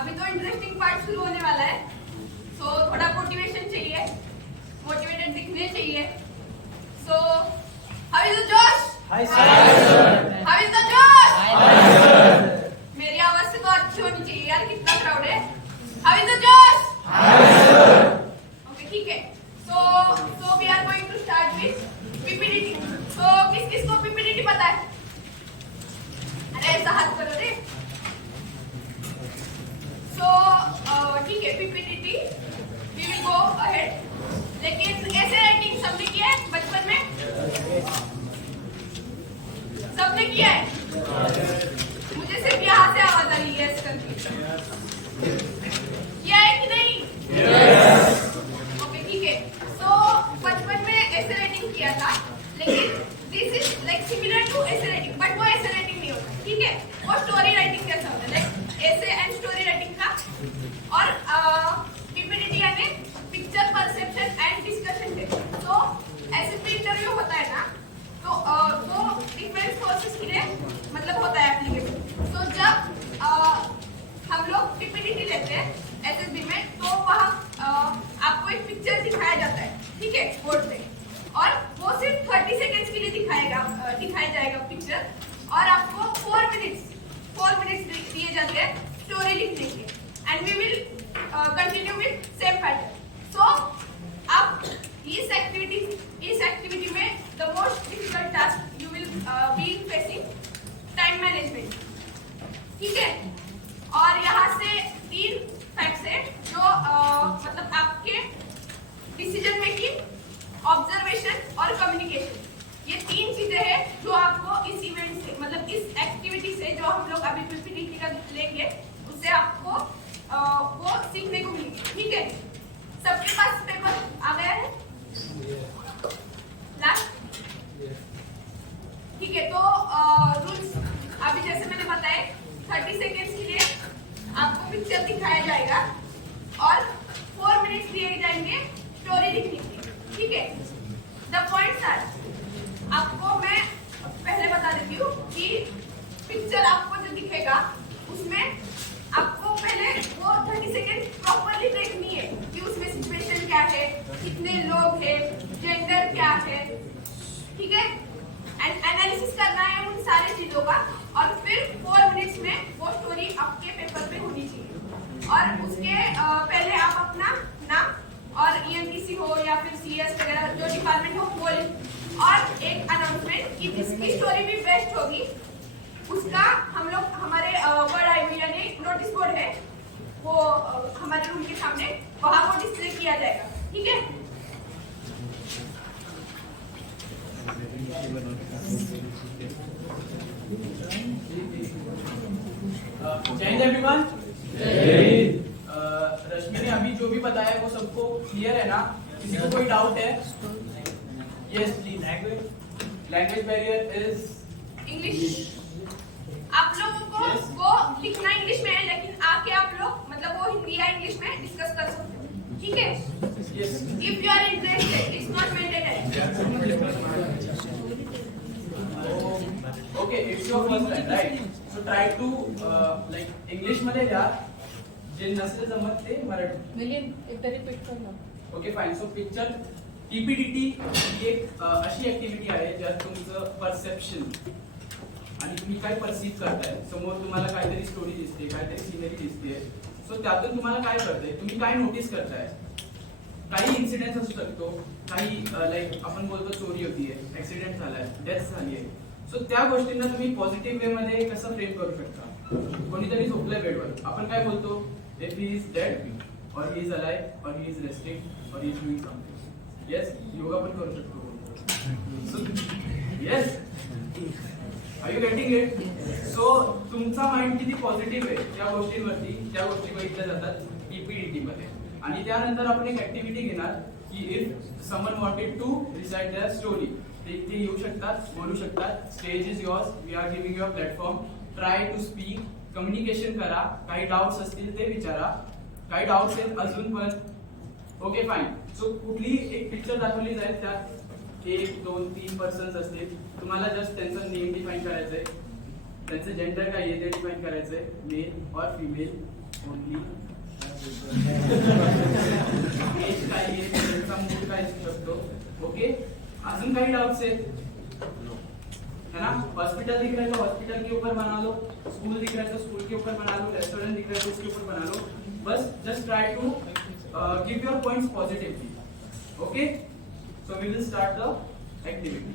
अभी तो इंटरेस्टिंग पार्ट शुरू होने वाला है. सो थोड़ा मोटिवेशन चाहिए, मोटिवेटेड दिखने चाहिए. So how is the josh? Hi sir. How is the josh? Hi sir. मेरी आवाज से तो अच्छी होनी चाहिए यार, कितना क्राउड है. How is the josh? Hi sir. Okay ठीक है. So we are going to start with PPDT. So किस को पीपीडीटी पता है? अरे ऐसा हाथ करो रे. सो ठीक है, PPDT we will go ahead. लेकिन ऐसे राइटिंग सबने किया है बचपन में? सबने किया है? मुझे सिर्फ यहाँ से आवाज आ रही है यस करके. किया है कि नहीं? ओके ठीक है. सो बचपन में ऐसे राइटिंग किया था, लेकिन this is like similar to ऐसे राइटिंग, बट वो ऐसे राइटिंग नहीं होता. ठीक है, वो स्टोरी राइटिंग कैसा होता है, लाइक ऐसे एंड स्टोरी राइटिंग का. और पीपीडीटी यानी picture perception and discussion technique. तो ऐसे भी इंटरव्यू होता है ना, तो डिफरेंट सोर्सेस के लिए मतलब होता है एप्लीकेबल. तो जब हम लोग पीपीडीटी लेते हैं एसएसबी में, तो वहाँ आपको एक पिक्चर दिखाया जाता है. ठीक है, बोर्ड पे, और वो सिर्फ 30 सेकेंड्स के लिए दिखाया जाएगा पिक्चर. और आपको 4 मिनट्स दिए जाते हैं स्टोरी लिखने के. And we will continue with same pattern. So अब इस एक्टिविटी में the most difficult task you will be facing time management. ठीक है, और यहाँ से 3 फैक्ट्स है जो मतलब आपके डिसीजन मेकिंग, ऑब्जर्वेशन और कम्युनिकेशन, ये 3 चीजें हैं जो आपको इस इवेंट से मतलब इस एक्टिविटी से जो हम लोग अभी पीपीडीटी का लेंगे उससे आपको वो सीखने को मिलेंगे. ठीक है, सबके पास पेपर आ गया है लास्ट? ठीक है, तो रूल्स अभी जैसे मैंने बताया 30 सेकेंड्स के लिए आपको पिक्चर दिखाया जाएगा और 4 मिनट्स दिए जाएंगे स्टोरी लिखने के. ठीक है, द पॉइंट्स आर, आपको मैं पहले बता देती हूँ कि पिक्चर आपको जो दिखेगा उसमें आपको पहले वो 30 सेकेंड प्रॉपरली देखनी है कि उसमें सिचुएशन क्या है, कितने लोग हैं, जेंडर क्या है. ठीक है, एंड एनालिसिस करना है उन सारे चीजों का, और फिर 4 मिनट्स में वो स्टोरी आपके पेपर पे होनी चाहिए. और उसके पहले आप अपना नाम और ईएनटीसी हो या फिर सीएस वगैरह जो डिपार्टमेंट हो वो, और एक अनाउंसमेंट कि जिसकी स्टोरी भी बेस्ट होगी उसका हम लोग हमारे वर्ड आई यानी नोटिस बोर्ड है वो हमारे रूम के सामने, वहां वो डिस्प्ले किया जाएगा. ठीक है, जय हिंद एवरीवन. रश्मि ने अभी जो भी बताया वो सबको क्लियर है ना? किसी को कोई डाउट है? Yes please. Language barrier is English. आप लोगों को वो लिखना इंग्लिश में है, लेकिन आके आप लोग मतलब वो हिंदी या इंग्लिश में डिस्कस कर सकते हो. ठीक है, if you are interested, it's not mandatory. Okay, it's your first time right? So try to like English मध्ये द्या, जे नसेल जमत ते मराठी. मिलियन एकदा रिपीट कर ना. Okay fine. So picture PPDT ही एक अशी ऍक्टिव्हिटी आहे ज्यात तुमचं परसेप्शन आणि तुम्ही काय परसीव्ह करताय, समोर तुम्हाला काहीतरी स्टोरी दिसते, काहीतरी सिनरी दिसते, सो त्यातून तुम्हाला काय कळतंय, तुम्ही काय नोटीस करताय. काही इन्सिडेंट असू शकतो, काही लाईक आपण बोलतो चोरी होतीये, ऍक्सिडेंट झालाय, डेथ झाली आहे, सो त्या गोष्टींना तुम्ही पॉझिटिव्ह वे मध्ये कसं फ्रेम करू शकता. कोणीतरी झोपलंय बेडवर, आपण काय बोलतो, इफ ही इज डेड और ही इज अलाइव और ही इज रेस्टिंग और he is doing something. Yes, yoga पण करू शकतो. Yes, are you getting it. So तुमचा माइंड किती पॉझिटिव्ह आहे त्या गोष्टींवरती, त्या गोष्टी बघितल्या जातात ईपीडीटी मध्ये. आणि त्यानंतर आपण एक ऍक्टिव्हिटी घेणार की if someone wanted to recite their story, ते इथे येऊ शकतात, बोलू शकतात. Stage is yours, we are giving you a platform. Try to speak, communication करा. काही डाऊट्स असतील ते विचारा, काही डाऊट्स आहेत अजून पण. Okay fine. सो कुठली एक पिक्चर दाखवली जाईल, त्यात 1, 2, 3 पर्सन्स असतील. तुम्हाला जस्ट त्यांचं नेम डिफाईन करायचंय, त्यांचं जेंडर काय आहे ते डिफाईन करायचंय, मेल और फिमेल ओनली. एज काय आहे, त्यांचा मूड काय असू शकतो. ओके, अजून काही डाउट्स आहेत है ना. हॉस्पिटल दिख रहा है तो हॉस्पिटल के ऊपर बना लो, स्कूल दिख रहा है तो स्कूल के ऊपर बना लो, रेस्टोरेंट दिख रहा है तो उसके ऊपर बना लो. बस just try to give your points positively. Okay, so we will start the activity.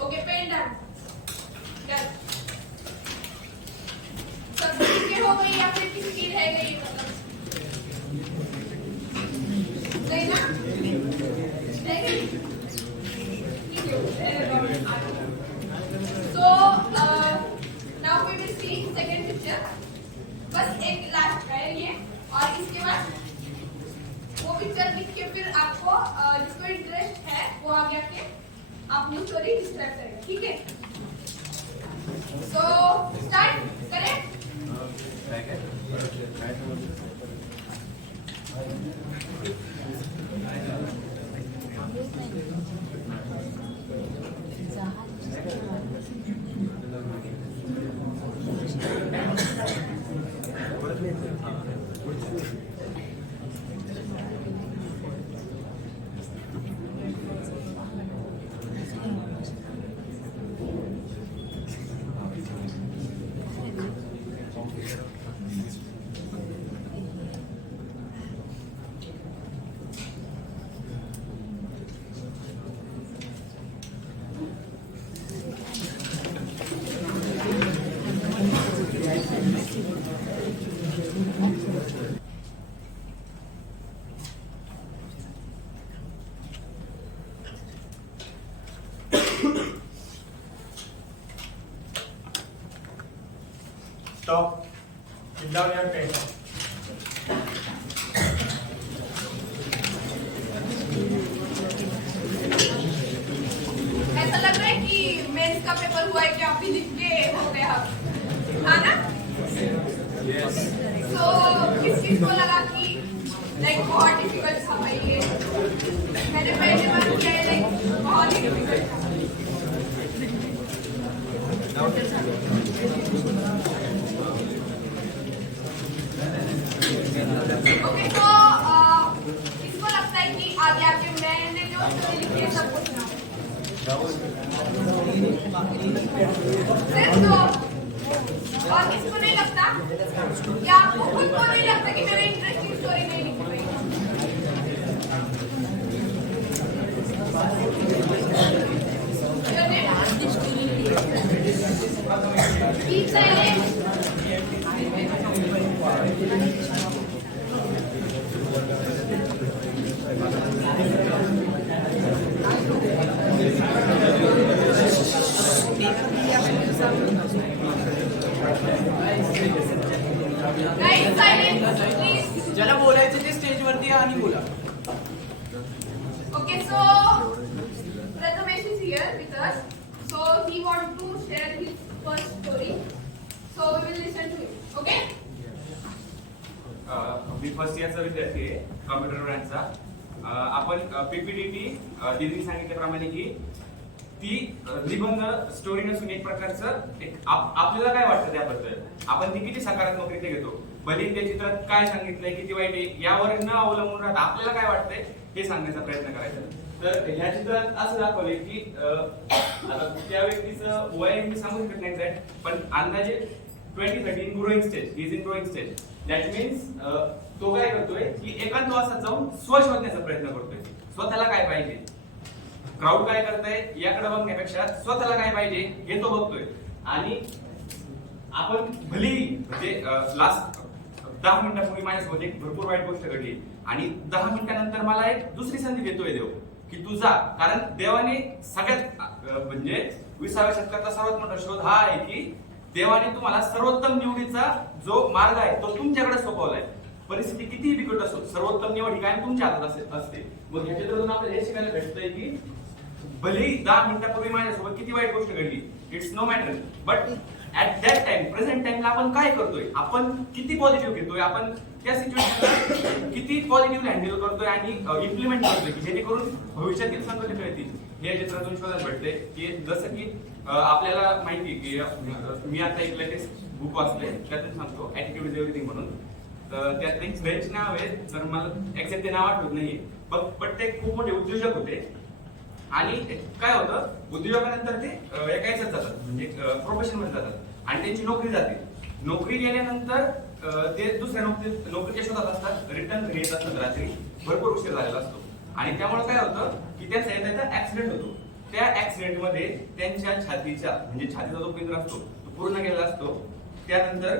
Okay, pen down. Done. सब ठीक हो गई या फिर किसी की रह गई, मतलब नहीं ना, रह गई. ठीक है. So now we will see second picture. बस एक लास्ट है ये, और इसके बाद वो पिक्चर लिख के फिर आपको जिसको इंटरेस्ट है वो आगे आके अपनी स्टोरी डिस्क्राइब करेगा. ठीक है. सो स्टार्ट करें. Stop. Put down your pen. ऐसा लग रहा है कि मेंस का पेपर हुआ है कि आप भी लिख के हो गया, हाँ ना. सो किस किस को लगा कि लाइक बहुत डिफिकल्ट था भाई ये, मैंने पहले बार किया है, लाइक बहुत ही डिफिकल्ट था. ओके, तो इसको लगता है कि आगे आके मैंने जो स्टोरी लिखी है सबको सुनाऊं. सिर्फ दो. और किसको नहीं लगता, या आपको खुद को नहीं लगता कि मैंने इंटरेस्टिंग स्टोरी नहीं लिखी भाई. Keep silent. here with us. So he want to share his first story. So we will listen to him. Okay? मी फर्स्ट इयरचा विद्यार्थी आहे कॉम्प्युटर ब्रँचचा. आपण पीपीडीटी दीदी सांगितल्याप्रमाणे की ती निबंध स्टोरी नसून एक प्रकारचं एक आपल्याला काय वाटतं त्याबद्दल आपण ती किती सकारात्मकरित्या घेतो. भले त्या चित्रात काय सांगितलंय किती वाईट आहे यावर न अवलंबून राहता आपल्याला काय वाटतंय हे सांगण्याचा प्रयत्न करायचा. तर ह्या चित्रात असं दाखवलंय की आता त्या व्यक्तीचं वय मी सांगू शकत नाही एक्झॅक्ट, पण अंदाजे 20-30 growing stage, is in growing stage. That means तो काय करतोय की एकांतवासात जाऊन स्व शोधण्याचा प्रयत्न करतोय. स्वतःला काय पाहिजे, क्राऊड काय करताय याकडे बघण्यापेक्षा स्वतःला काय पाहिजे हे तो बघतोय. आणि आपण भलेही म्हणजे लास्ट 10 मिनिटापूर्वी माझ्यासोबत एक भरपूर वाईट गोष्ट घडली आणि 10 मिनिटानंतर मला एक दुसरी संधी देतोय देव की तू जा. कारण देवाने सगळ्यात म्हणजे 20व्या शतकाचा सर्वात मोठा शोध हा आहे की देवाने तुम्हाला सर्वोत्तम निवडीचा जो मार्ग आहे तो तुमच्याकडे सोपवलाय. परिस्थिती कितीही बिकट असो सर्वोत्तम निवड ही काय तुमच्या हातात असते. मग ह्या चित्रातून आपल्याला हे शिकायला भेटतंय की भलेही 10 मिनिटापूर्वी माझ्यासोबत किती वाईट गोष्ट घडली, it's no matter, but at that time present टाइमला आपण काय करतोय, आपण किती पॉझिटिव्ह घेतोय, आपण त्या सिच्युएशनला किती पॉझिटिव्हली हँडल करतोय आणि इम्प्लिमेंट करतोय की जेणेकरून भविष्यातील संकट कळतील. हे चित्रातून शोधायला भेटते की जसं की आपल्याला माहिती की मी आता एक लेटेस्ट बुक वाचले त्यातून सांगतो ॲटिट्यूड इज एव्हरीथिंग म्हणून. तर त्यात एक फ्रेंच नाव आहे तर मला एक्झॅक्ट ते नाव आठवत नाहीये, बट ते खूप मोठे उद्योजक होते. आणि काय होतं उद्योजकानंतर ते एका याच्यात जातात म्हणजे प्रोफेशन मध्ये जातात आणि त्यांची नोकरी जाते. नोकरी गेल्यानंतर ते दुसऱ्या नोकरीच्या शोधात असतात, रिटर्न येत असतात रात्री, भरपूर उशीर झालेला असतो. आणि त्यामुळे काय होतं की त्यांचा येता ऍक्सिडेंट होतो. त्या ऍक्सिडेंट मध्ये त्यांच्या छातीचा म्हणजे छातीचा जो पिंजरा असतो तो पूर्ण गेलेला असतो. त्यानंतर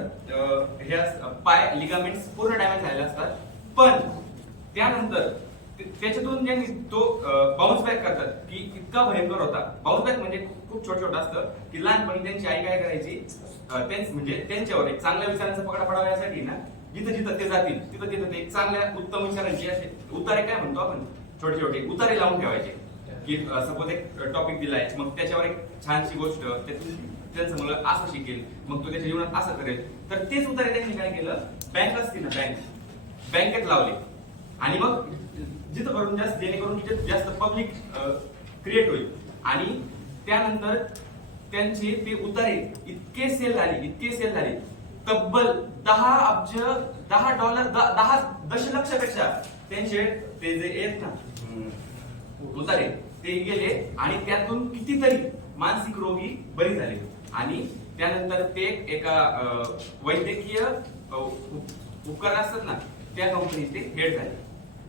ह्या पाय लिगामेंट्स पूर्ण डॅमेज झालेले असतात. पण त्यानंतर त्याच्यातून ज्यांनी तो बाउन्स बॅक करतात की इतका भयंकर होता. बाउन्स बॅक म्हणजे खूप छोट छोट असतं की लहानपणी त्यांची आई काय करायची म्हणजे त्यांच्यावर एक चांगल्या विचारांचा पकडा पडावा यासाठी ना जिथं जिथं ते जातील तिथं तिथं ते चांगल्या उत्तम विचारांची असे उतारे काय म्हणतो आपण छोटे छोटे उतारे लावून ठेवायचे की सपोज एक टॉपिक दिलाय मग त्याच्यावर एक छानशी गोष्ट त्यांचं मुलं असं शिकेल मग तो त्याच्या जीवनात असं करेल. तर तेच उतारे त्यांनी काय केलं बँक असते ना बँकेत लावले आणि मग जिथं करून जास्त जेणेकरून तिथे जास्त पब्लिक क्रिएट होईल. आणि त्यानंतर त्यांचे ते उतारे इतके सेल झाले तब्बल 10 अब्ज $10 10 दशलक्षपेक्षा त्यांचे ते जे आहेत ना उतारे ते गेले आणि त्यातून कितीतरी मानसिक रोगी बरी झाले. आणि त्यानंतर ते एका वैद्यकीय उपकरण असतात ना त्या कंपनीत ते हेड झाले.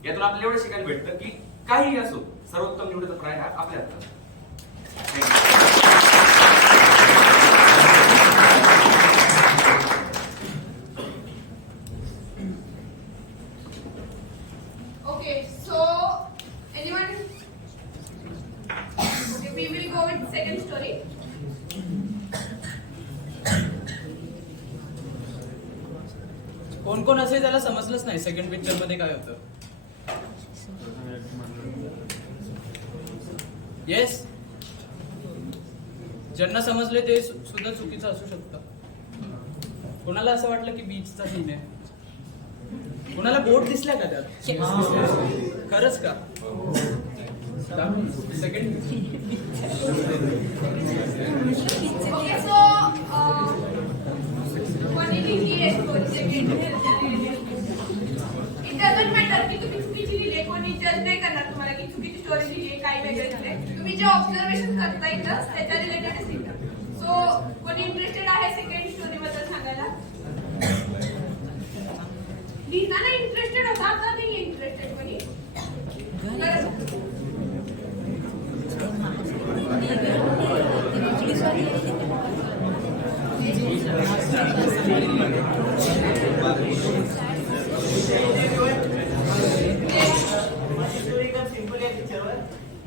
यातून आपल्याला एवढं शिकायला भेटतं की काही असो सर्वोत्तम निवडीचा पर्याय हा आपल्या हातात. Okay, so anyone? Okay, we will go with second story. कोण कोण असे त्याला समजलंच नाही सेकंड पिक्चर मध्ये काय होतं. येस, ज्यांना समजले ते सुद्धा चुकीचं असू शकतं. कोणाला असं वाटलं की बीचचा सीन आहे, कोणाला बोट दिसल्या का त्यात, खरंच का? सेकंड Okay, so कोणी लिहिली story second. It doesn't matter की तुम्ही चुकीची लिहिली, कोणी जज नाही करणार तुम्हाला की चुकीची स्टोरी लिहिली काय वेगळं झालंय. तुम्ही जे ऑब्झर्वेशन करताय इथं त्याच्या रिलेटेडच लिहिता. सो कोणी इंटरेस्टेड आहे सेकंड स्टोरी बद्दल सांगायला? लिहिताना इंटरेस्टेड होता का नाही इंटरेस्टेड कोणी? सिंपल या पिक्चरवर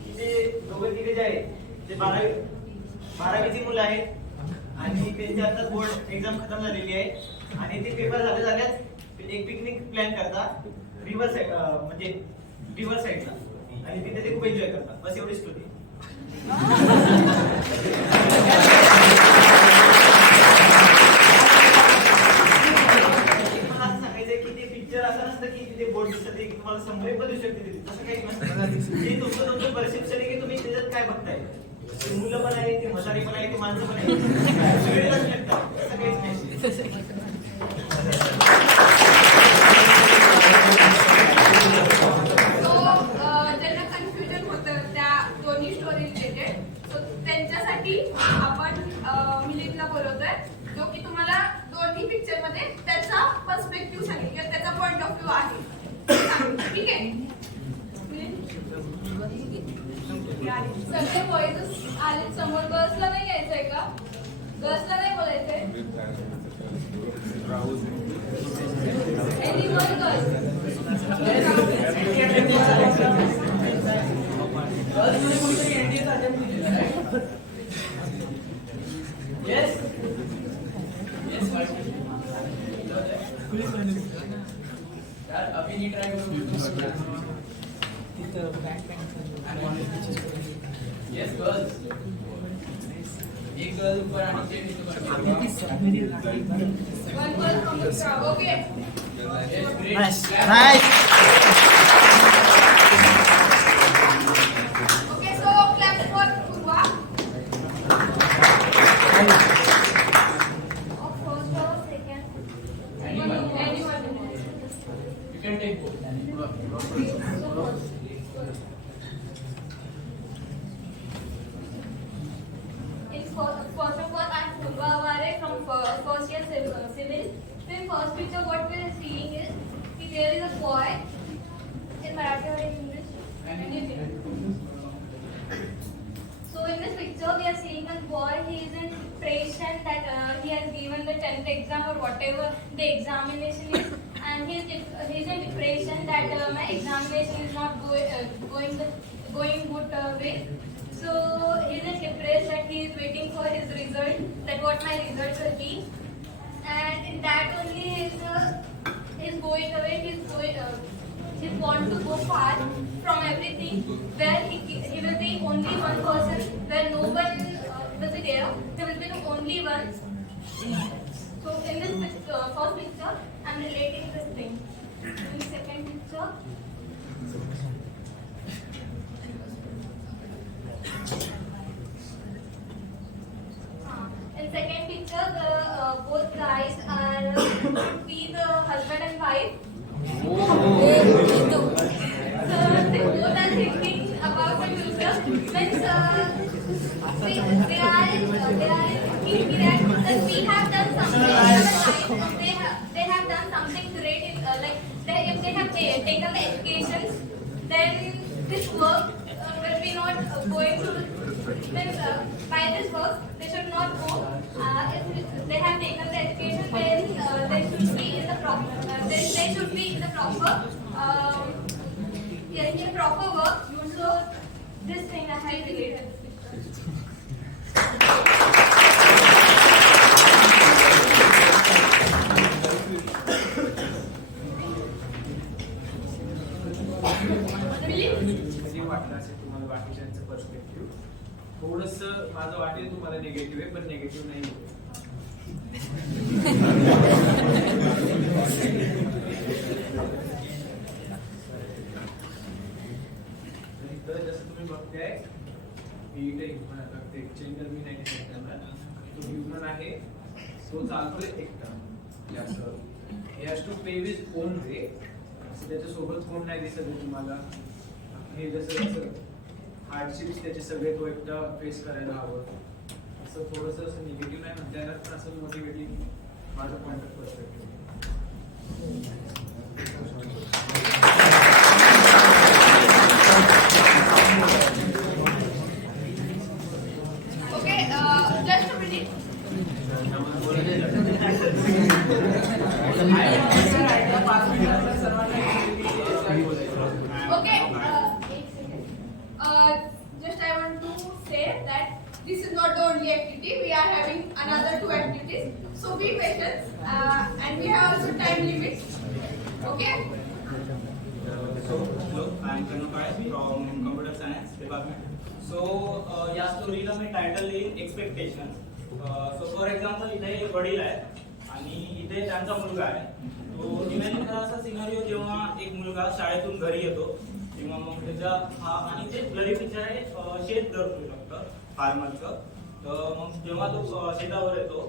की ते दोघं तिघे जे आहेत ते 12वीची मुलं आहेत आणि त्यांची आता बोर्ड एक्झाम खतम झालेली आहे आणि ते पेपर झाल्याच एक पिकनिक प्लॅन करतात रिव्हर साईड म्हणजे रिव्हर साईडला आणि तिथे ते खूप एन्जॉय करतात. बस एवढी स्टोरी. म्हातारी पण आहे ती माणसं पण आहे सगळेच भेटतात सगळेच नाही. So, ज्यांना कन्फ्युजन होतं त्या दोन्ही स्टोरी रिलेटेड सो त्यांच्यासाठी आपण मिलिंदला बोलवतोय जो की तुम्हाला दोन्ही पिक्चर मध्ये त्याचा पर्स्पेक्टिव्ह सांगेल किंवा त्याचा पॉइंट ऑफ व्ह्यू आहे. ठीक आहे मिलिंद? सगळे बॉईज आले समोर. गर्ल्सला नाही घ्यायचंय का? गर्ल्सला नाही बोलायचंय? Anyone girls? Yes. यार अभी नहीं ट्राई करो. Yes girls. एक गर्ल ऊपर आनी चाहिए One girl from the crowd. Okay. Yes, great. Nice. Clap. Nice. Okay, so clap for Purva. Or first or second? Anyone. Anyone. You can take both. First of all, I'm Purva Aware from first year civil. In first picture, what we are seeing is that there is a boy in Marathi or in English. Anything. So in this picture, we are seeing a boy. He is in depression that he has given the 10th exam or whatever the examination is, and he is in depression that my examination is not going good way. So he is depressed that he is waiting for his result, that what my result will be, and in that only is going away. He want to go far from everything, where he will be only one person, where no one will be there. He will be the only one. So in this first picture, I am relating this thing. In the second picture. In second picture, both guys should be the husband and wife. So they both are thinking about the future. Means they are thinking that we have done something in our life. They have done something great. If they have taken the educations, then this work will be not going to. Then by this work they should not go. If they have taken the education, then they should be in the proper. They should be in the proper. In proper work. So this thing I have related. वाटलं असेल तुम्हाला बाकीच्यांचं perspective. थोडंसं माझं वाटेल तुम्हाला negative आहे, पण negative नाही होत. तर जसं तुम्ही बघताय इथे चेंजर मी नाही करणार. तो ह्युमन आहे, तो चालतोय एकटा. हे हॅज टू पे विथ ओन वे. त्याच्यासोबत कोण नाही दिसत आहे तुम्हाला. हे जसं हार्डशिप्स त्याचे सगळे तो एकटा फेस करायला हवं. असं थोडंसं असं निगेटिव्ह नाही म्हणता येणार, पण असं मोटिवेटिंग माझं point of perspective. Okay, just a minute. Okay, just I want to say that this is not the only activity. We are having another 2 activities. So be patient, and we have also time limits. Okay. So, hello, I am Kanukai from Computer Science Department. So, या स्टोरीला मी title देईन expectation. So for example इथे एक वडील आहे आणि इथे त्यांचा मुलगा आहे. तो इमॅजिन करा असा सिनारिओ जेव्हा एक मुलगा शाळेतून घरी येतो किंवा मग त्याचा आणि ते ब्लरी पिक्चर आहे शेत करतोय फक्त फार्मरचं. तर मग जेव्हा तो शेतावर येतो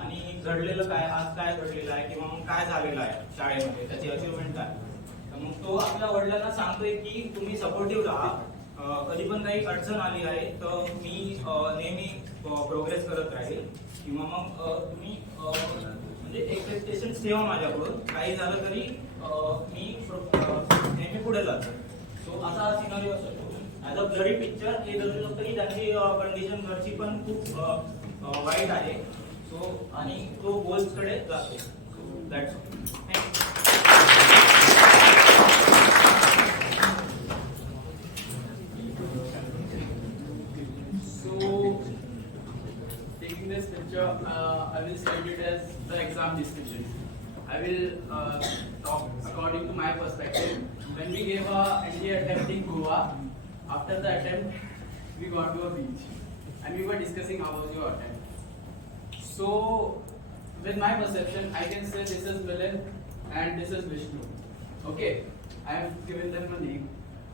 आणि घडलेलं काय, आज काय घडलेलं आहे किंवा मग काय झालेलं आहे शाळेमध्ये, त्याची अचिव्हमेंट काय, तर मग तो आपल्या वडिलांना सांगतोय की तुम्ही सपोर्टिव्ह राहा, कधी पण काही अडचण आली आहे तर मी नेहमी प्रोग्रेस करत राहील किंवा मग तुम्ही म्हणजे एक्सपेक्टेशन ठेवा माझ्याकडून, काही झालं तरी मी नेहमी पुढे जातो. सो असा सिनारिओ असतो. ॲज अ ब्लडी पिक्चर हे दर्शवतं की त्यांची कंडिशन घरची पण खूप वाईट आहे. सो आणि तो गोल्सकडे जातो. So that's So, taking this picture, I will set it as the exam discussion. I will talk according to my perspective. When we gave a NDA attempt in Goa, after the attempt, we got to a beach and we were discussing how was your attempt. So, with my perception, I can say this is Milan and this is Vishnu. Okay, I have given them a name.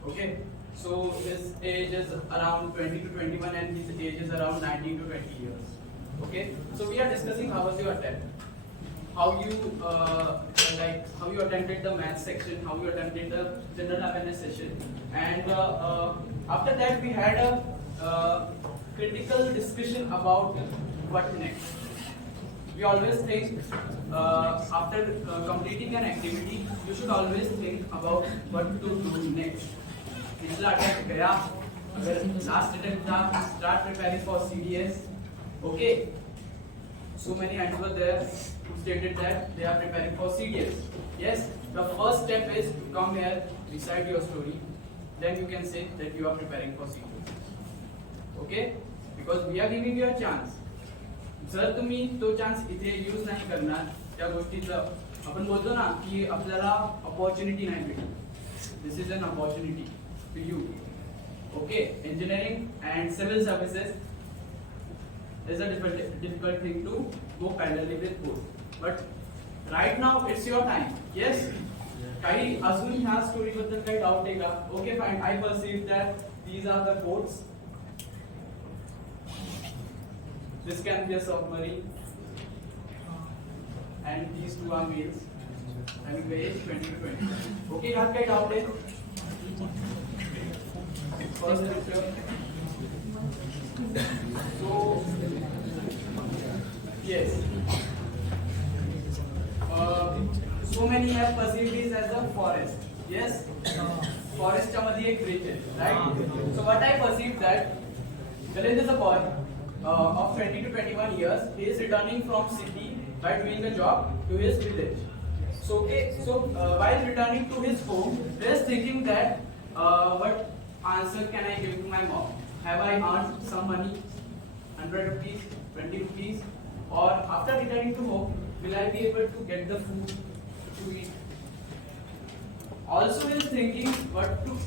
Okay. So his age is around 20 to 21 and his age is around 19 to 20 years. Okay. So we are discussing how was your attempt, how you attempted the math section, how you attempted the general awareness session, and after that we had a critical discussion about what next. We always think after completing an activity, you should always think about what to do next. पिछला attempt गया, अगर last attempt था, start preparing for CDS. Okay, so many hands were there who stated that they are preparing for CDS. Yes, the first step is to come here, recite your story, then you can say that you are preparing for CDS. Okay, because we are giving you a chance. जर तुम्ही तो chance इथे use नाही करणार, त्या गोष्टीचं आपण बोलतो ना की आपल्याला अपॉर्च्युनिटी नाही भेटत. This is an opportunity to you. Okay, engineering and civil services is a difficult thing to go parallelly with both. But right now it's your time. Yes. काही अजून ह्या स्टोरी बद्दल काही डाऊट आहे का? Okay, fine. I perceive that these are the quotes. This can be a submarine. And these two are males. Having the age 20 to 20. Okay, ह्यात काही doubt आहे? First picture. So, yes. So many have perceived this as a forest. Yes. Forest च्या मध्ये एक bridge आहे, right? So what I perceived that there is a boy of 20 to 21 years. He is returning from city by doing a job to his village. So okay. So while returning to his home, he is thinking that what answer can I give to my mom? Have I earned some money, 100 rupees, 20 rupees, or after returning to home, will I be able to get the food to eat? Also, he is thinking what to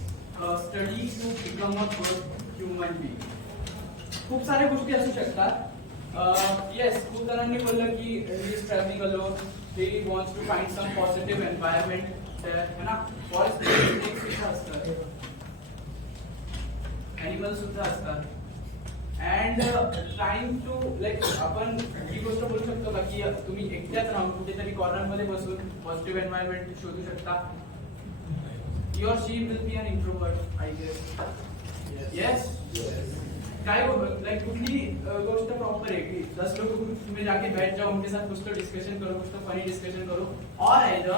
study to become a good human being. खूप साऱ्या गोष्टी असू शकतात. Yes, खूप जणांनी बोललं की he is traveling alone. He wants to find some positive environment there, है ना? Forest सुद्धा असतात. Animals सुद्धा असतात. And trying to like आपण ही गोष्ट बोलू शकतो का की तुम्ही एकट्याच राहून कुठेतरी कॉर्नर मध्ये बसून पॉझिटिव्ह एन्व्हायरमेंट शोधू शकता. He or she will be an introvert, I guess. Yes. काय लाइक कुठली गोष्ट प्रॉपर है कि 10 लोगों में जाके बैठ जाओ, उनके साथ कुछ तो डिस्कशन करो, कुछ तो फनी डिस्कशन करो, और आयदर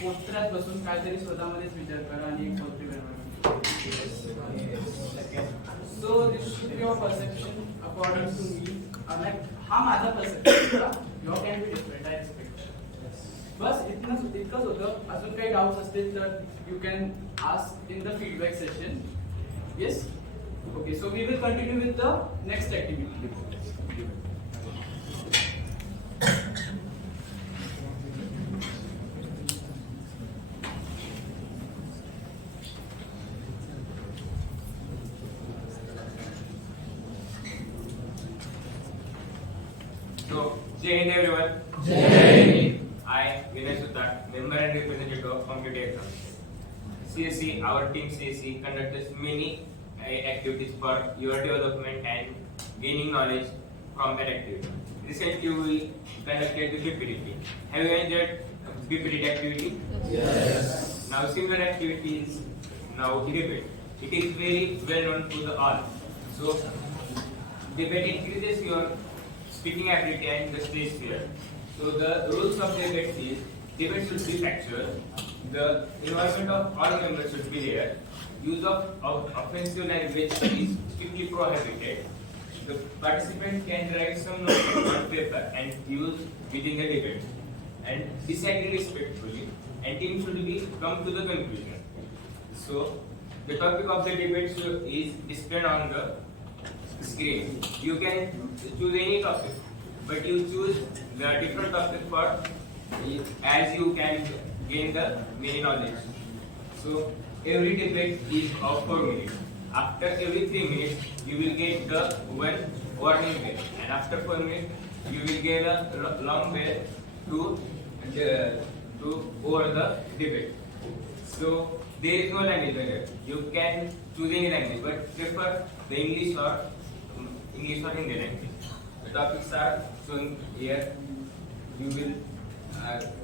पोस्टरात बसून काहीतरी स्वतःमध्येच विचार करा आणि एक positive environment. So this should be your perception according to me. Like हा माझा perception होता. Your can be different. I respect. बस इतकंच होतं. अजून काही डाउट्स असतील तर you can ask in the feedback session. Yes. Okay. So we will continue with the next activity. So, Jai Hind everyone. Jai Hind. I, Vinay Sudhar, member and representative of Computer Exams. CSE, our team CSE conducts many activities for your development and gaining knowledge from that activity. Recently, we conducted the PPT. Have you enjoyed PPT activity? Yes. Now, similar activities now debate. It is very well known to the all. So, debate increases your speaking ability and the stage fear. So, the rules of debate is debate should be factual. The involvement of all members should be there. Use of offensive language is strictly prohibited. The participant can write some notes on paper and use within the debate and disagree respectfully, and team should be come to the conclusion. So the topic of the debate is displayed on the screen. You can choose any topic, but you choose the different topic for as you can gain the many knowledge. So every debate is of 4 minutes. After every 3 minutes, you will get the one warning bell, and after 4 minutes, you will get a long bell to over the debate. So there is no language barrier. You can choose any language, but prefer the English or Hindi language. The topics are shown here. You will.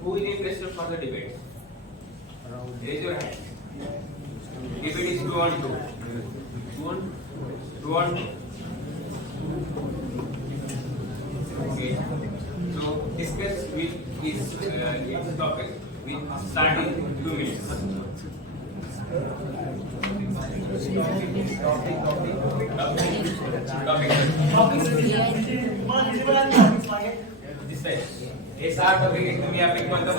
Who is interested for the debate? Raise your hand. Debate is 2-on-2. 2-on-2. Okay. So discuss with this topic. We start in 2 minutes. Topic. This side. हे 6 topic आहे तुम्ही आपले कोणता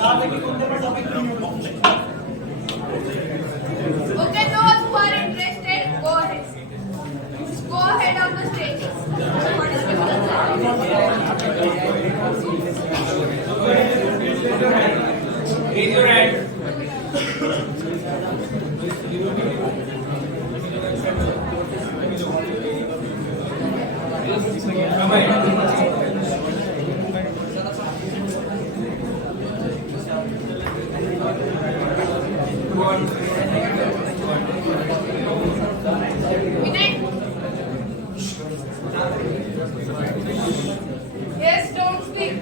Okay, those who are interested, go ahead. Go ahead on the stage. Raise your hand. Come on. Yes, don't speak.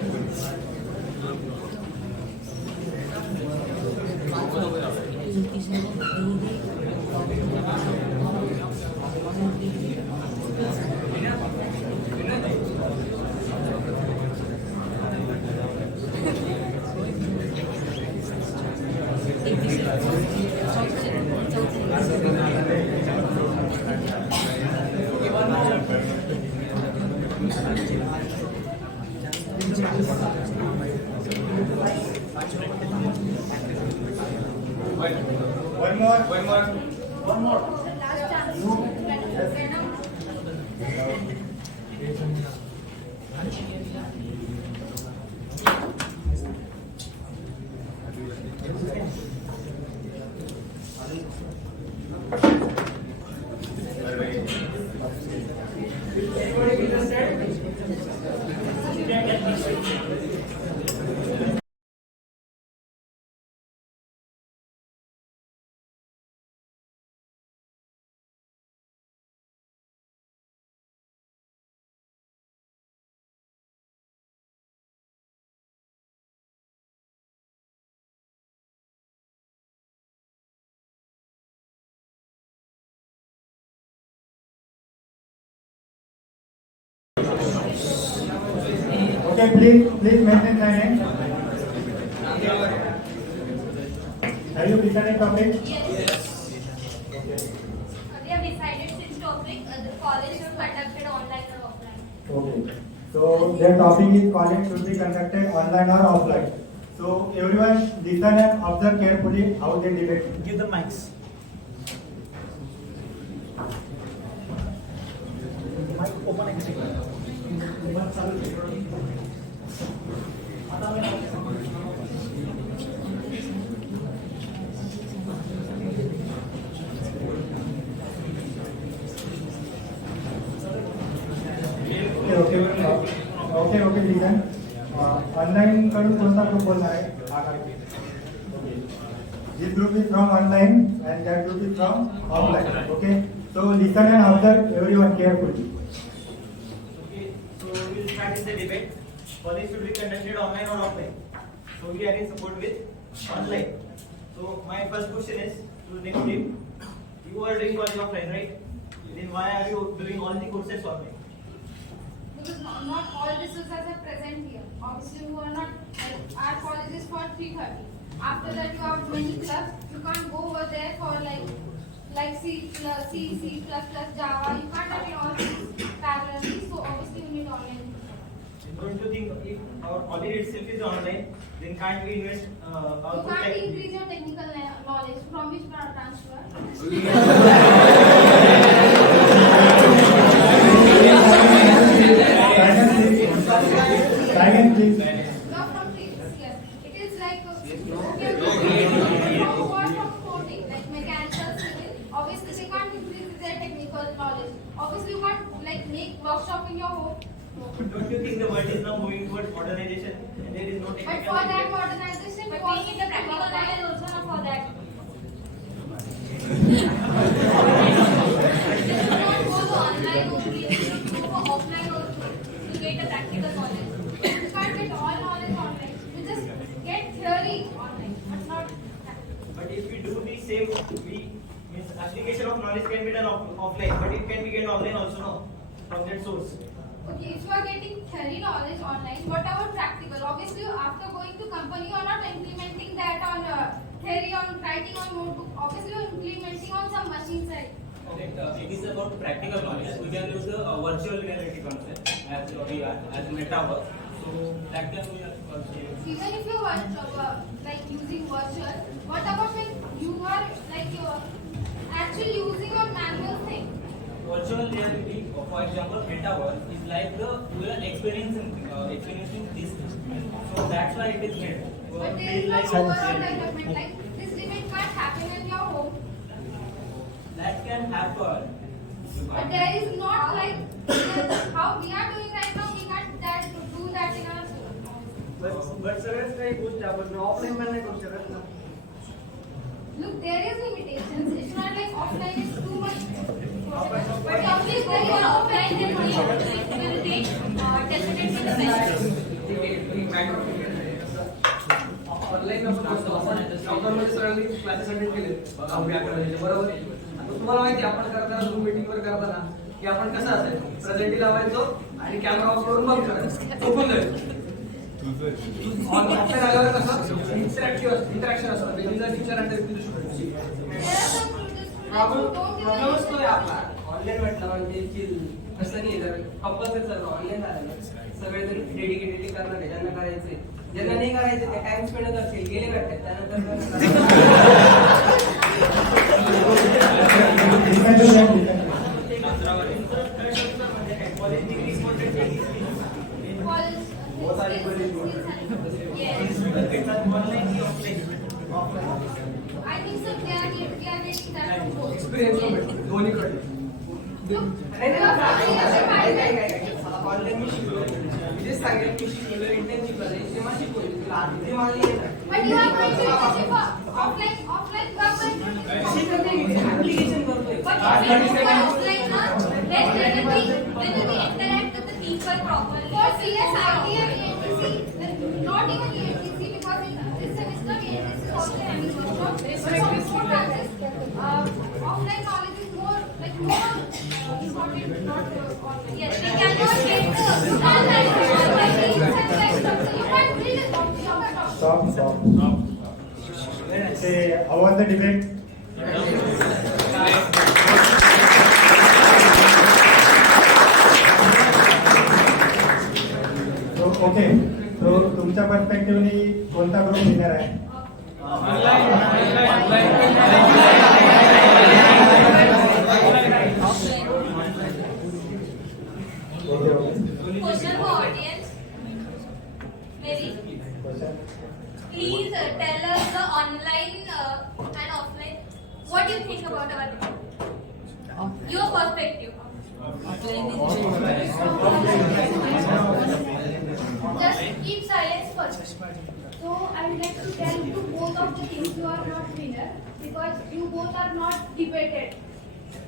One more. Last chance. Okay, please maintain silence. Have you decided topic? Yes. We have decided since topic the college should conducted online or offline. Okay. So their topic is college should be conducted online or offline. So everyone listen and observe carefully how they debate. Give the mics. Mic open actually. Okay, listen. Online कडून कोणता group बोलणार आहे? This group is from online and that group is from offline. Okay. So listen and observe everyone carefully. Okay. So we'll start is the debate. College should be conducted online or offline. So we are in support with online. So my first question is to the next team. You are doing college offline, right? Then why are you doing all the courses online? Because not all resources are present here. Obviously, you are not. Our college is for 3:30. After that, you have many clubs. You can't go over there for like C++, Java. You can't have all these parallelly. So obviously, you need online. Don't you think if our college itself is online, then can't we invest our You can't time? increase your technical knowledge from which transfer. Second, please. Not from previous year. It is like from coding, like mechanical, civil. Obviously, they can't increase their technical knowledge. Obviously, you can't like make workshop in your home. Don't you think the world is now moving towards modernization and there is no But technical? for that modernization, But we we need the practical knowledge also not for that. You don't go to online only, you go offline also to get the practical knowledge. You can't get all knowledge online. You just get theory online, but not practical. But if we do the same, we means application of knowledge can be done offline, but it can be get online also, no, from that source. Okay, if you are getting theory knowledge online, what about practical? Obviously, after going to company, you are not implementing that on theory, on writing on notebook. Obviously, you are implementing on some machine side. Okay, it is about practical knowledge. We can use the virtual reality concept as we are as metaverse. So that can be Even if you are like using virtual, what about like you are like you are actually using a manual thing? virtual reality, for example, metaverse is like we are experiencing this. So that's why it is made. But there is no overall development. Like this debate can't happen in your home. That can happen. But there is not like how we are doing right now. We can't do that in our home. but सगळ्याच काही गोष्टी आपण offline पण नाही करू शकत ना. Look, there is limitations. It's not like offline is too much. But obviously, when you are offline, then it will take definitely the best. Online आपण बसतो आपण लॉकडाऊनमध्ये सगळ्यांनी क्लासेस अटेंड केले बरोबर. आता तुम्हाला माहिती आहे आपण करताना झूम मीटिंग वर करताना की आपण कसं असायचं प्रेझेंटी लावायचो आणि कॅमेरा ऑफ करून बंद करायचं झोपून जायचं. ऑनलाईन आल्यावर कसं इंटरॅक्शन असतं बेसिकली टीचर आणि विद्यार्थी प्रॉब्लेम असतोय आपला ऑनलाईन म्हटलं म्हणजे कसं नाही जर कंपल्सरी सर ऑनलाईन झालं सगळेजण डेडिकेटेडली करणार ज्यांना करायचे ज्यांना नाही करायचे ते टाइम स्पेंड करतील गेले भेटतात I think so. They are getting that from both. Experience दोन्हीकडे ऑनलाईन मी शिकलो म्हणजे सांगेल की शिकलो इंटर्नशिप करायची तेव्हा शिकवली तुला ते मला येत But you are going to internship offline. You are going to application करतोय But if you go offline, then they will be interact with the people properly. For CSIT and ANTC, not even ANTC because in this semester ANTC is also having workshop. But for before classes, offline knowledge is more important, not online. Yes, we cannot get the online. You can't read it on the Stop. Say, how was the debate? Okay तो तुमच्या पर्स्पेक्टिव्हनी कोणता group winner आहे? Question for audience. Mary, please tell us the online and offline. What do you think about our your perspective? Just keep silence first. So I would like to tell you both of the things you are not winner because you both are not debated.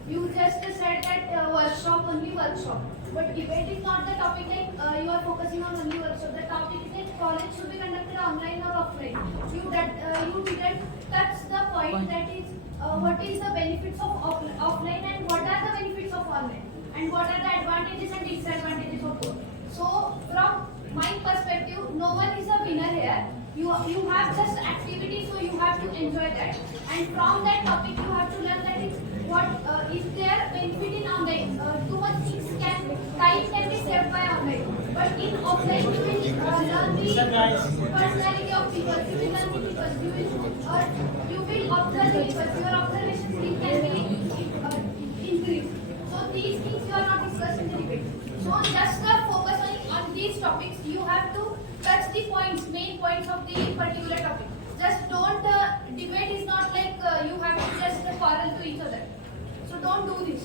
You just said that workshop only workshop, but debate is not the topic. Like you are college should be conducted online or offline. You didn't touch the point that is what is the benefits of offline and what are the benefits of online and what are the advantages and disadvantages of both. So from my perspective, no one is a winner here. You have just activity, so you have to enjoy that. And from that topic, you have to learn that what is there benefit in online. Too much things time can be saved by online. But in offline, you will learn the personality of people. You will learn the people. You will observe the people. Your observation skill can be increased. So these things you are not discussing in the debate. So just focus on these topics. You have to touch the points, main points of the particular topic. Just don't, debate is not like you have to just quarrel to each other. So don't do this.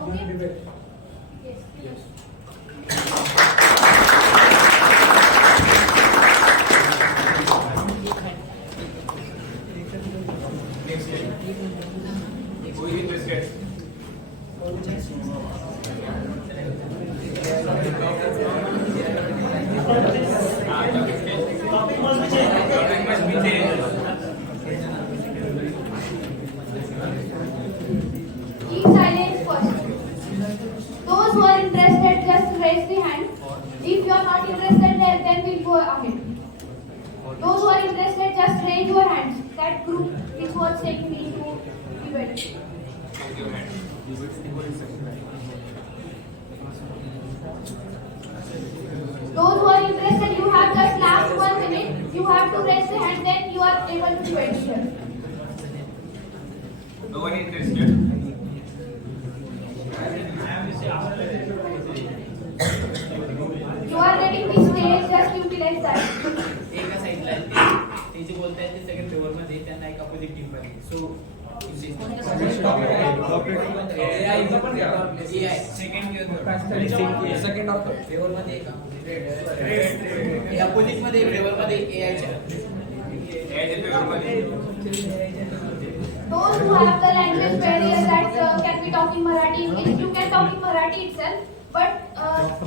Okay? Debate. Yes. Who is interested? Topic must be changed. Topic must be changed. Keep silence first. Those who are interested, just raise the hand. If you are not interested, then we'll go ahead. Those who are interested, just raise your hands. That group is what's taking into debate. Raise your hand. Those who are interested, you have just last 1 minute. You have to raise the hand, then you are able to debate here. No one interested? You are getting the stage, just utilize that. एका साईडला ते जे बोलतायत ते सगळे favour मध्ये त्यांना एक opposite team मध्ये सो सेकंड ऑफ फेवर मध्ये का अपोजिट मध्ये फेवर मध्ये एआयच्या Those who have the language barrier that can be talking Marathi, you can talk in Marathi itself. But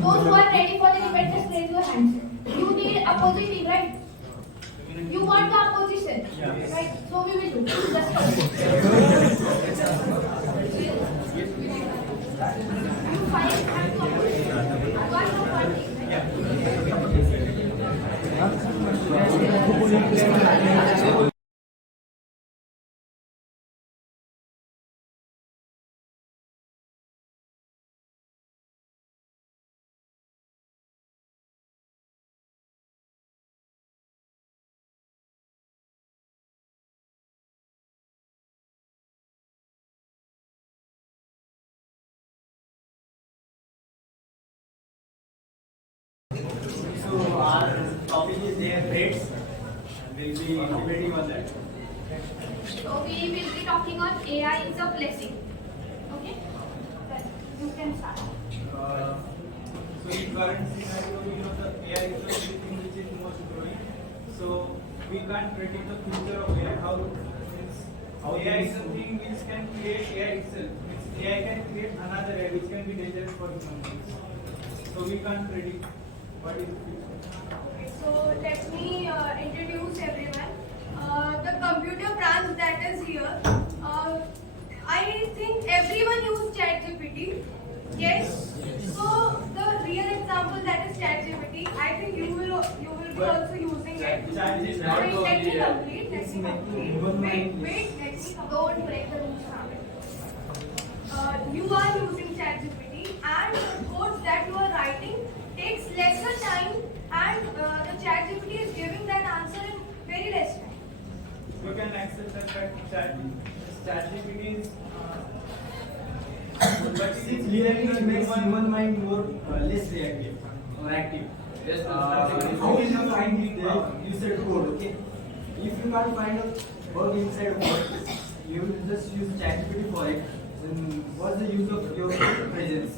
those who are ready for the debate, just raise your hands. You need opposite team, right? You want the opposition, right? So we will do. Just you five have to opposition. One of one team. So our topic is their rates. We'll be debating on that. So we will be talking on AI is a blessing. Okay? Then you can start. So in current scenario, the AI is the thing which is most growing. So we can't predict the future of AI. How AI is something which can create AI itself. AI can create another AI which can be dangerous for human beings. So we can't predict what is the future. Okay, so let me introduce everyone. The computer branch that is here. I think everyone uses ChatGPT. Yes. So the real example that is ChatGPT. I think you will be also using it. Wait, let me complete. Wait, let me complete. Don't break the rules. You are using ChatGPT, and the codes that you are writing takes lesser time, and the ChatGPT is giving that answer in very less time. You can access that ChatGPT is but it's really makes human mind more less reactive or active. Just how will you find the user code? Okay, if you can't find a bug inside code, you will just use ChatGPT for it. Then what's the use of your presence?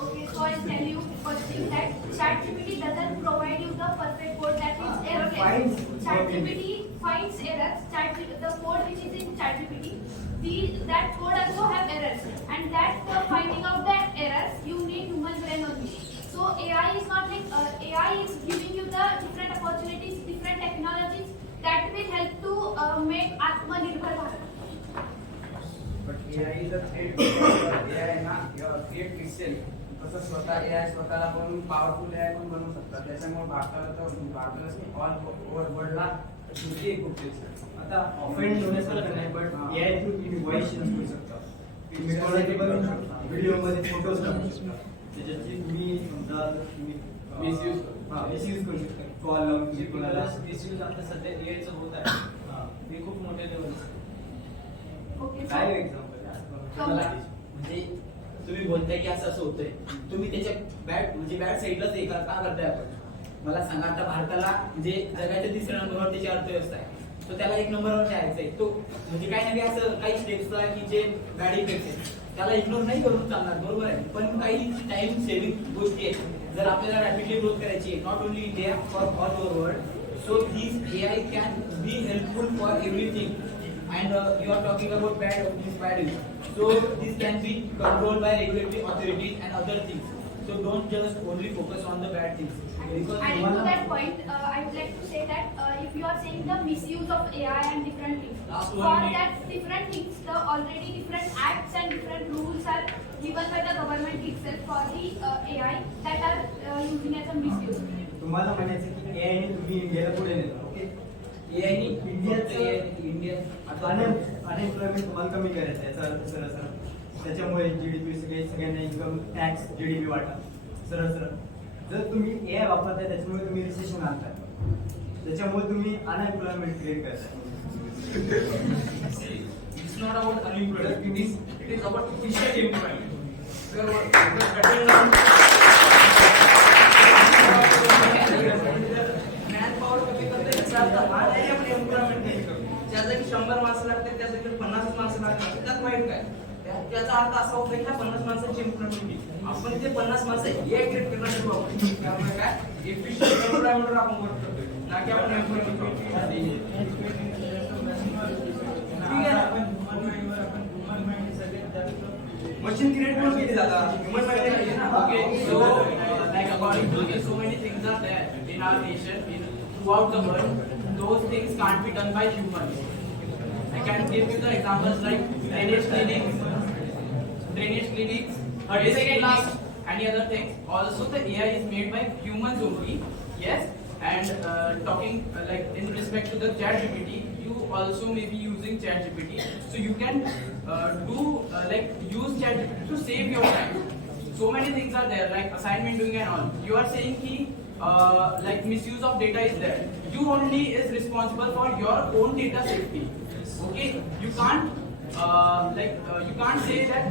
Okay, so I'll tell you first thing that ChatGPT doesn't provide you the perfect code that is errorless. ChatGPT finds errors. The code which is in ChatGPT, that code also have errors, and that finding out that errors you need human brain only. So AI is not like AI is giving you the different opportunities AI जर AI ना create pixel तसं स्वतः AI स्वतःला पण powerful AI पण बनवू शकतात. त्याच्यामुळे भारताला ऑल वर्ल्डला तुमची एक खूप आता ऑफेंड होण्यासारखं नाही, बट AI थ्रू तुम्ही व्हॉइस चेंज करू शकता. तुम्ही कोणाचे पण व्हिडिओमध्ये फोटोज टाकू शकता. त्याच्याची तुम्ही समजा तुम्ही मिसयूज मिसयूज करू शकता. कॉल लावून तुम्ही कोणाला मिसयूज आता सध्या एआयचं होत आहे. ते खूप मोठ्या लेवलचं. Okay, काय so एक्झाम्पल म्हणजे तुम्ही बोलताय की असं असं होतंय, तुम्ही त्याच्या बॅड साईडलाच हे का करताय आपण? मला सांगा, आता भारताला म्हणजे जगाच्या 3ऱ्या नंबरवर त्याची अर्थव्यवस्था आहे, तर त्याला 1 नंबरवर ठेवायचंय. तो म्हणजे काही नाही असं काही स्टेप्स की जे बॅड इफेक्ट आहेत त्याला इग्नोर नाही करून चालणार, बरोबर आहे. पण काही टाइम सेव्हिंग गोष्टी आहेत. जर आपल्याला रॅपिडली ग्रोथ करायची आहे, not only India for all over world, so this AI can be helpful for everything. And you are talking about bad use. So this can be controlled by regulatory authorities and other things. So don't just only focus on the bad things. Because adding to that point, I would like to say that if you are saying the misuse of AI and different things, Last for 1 minute. that different things, the already different acts and different rules are given by the government itself for the AI that are using as a misuse. तुम्हाला म्हणायचं की AI ने तुम्ही इंडियाला पुढे नेलं. Okay, AI नी India unemployment तुम्हाला कमी करायचं आहे. याचा अर्थ सरळ सरळ त्याच्यामुळे GDP सगळ्यांना इन्कम टॅक्स GDP वाटा सरळ सरळ. जर तुम्ही AI वापरताय त्याच्यामुळे तुम्ही रिसेशन आणताय, त्याच्यामुळे तुम्ही अनएम्प्लॉयमेंट क्रिएट करताय. See, it's not about unemployment. It is about efficient employment. Manpower कमी करता याचा अर्थ हा नाही आपण एम्प्लॉयमेंट नाही करतो. ज्या जागी 100 माणसं लागतात त्या जागी 50 माणसं लागतात, त्यात वाईट काय? त्याचा अर्थ असा होतो की 50 माणसांची एम्प्लॉयमेंट केली, आपण ते 50 माणसं हे क्रिएट करण्यासाठी वापरतो. त्यामुळे काय एफिशियंट एम्प्लॉयमेंटवर आपण वर्क करतोय, ना की आपण एम्प्लॉयमेंट मशीन क्रिएट करून केली जातात, ह्युमन माइंड नाही ना. Okay, so like according to me, so many things are there in our nation, throughout the world. Those things can't be done by humans. I can give you the examples like drainage clinics, basic class, any other things. Also, the AI is made by humans only. Yes, and talking like in respect to the ChatGPT, you also may be using ChatGPT, so you can use ChatGPT to save your time. So many things are there like assignment doing and all. You are saying ki like misuse of data is there. You only is responsible for your own data safety. Okay, you can't you can't say that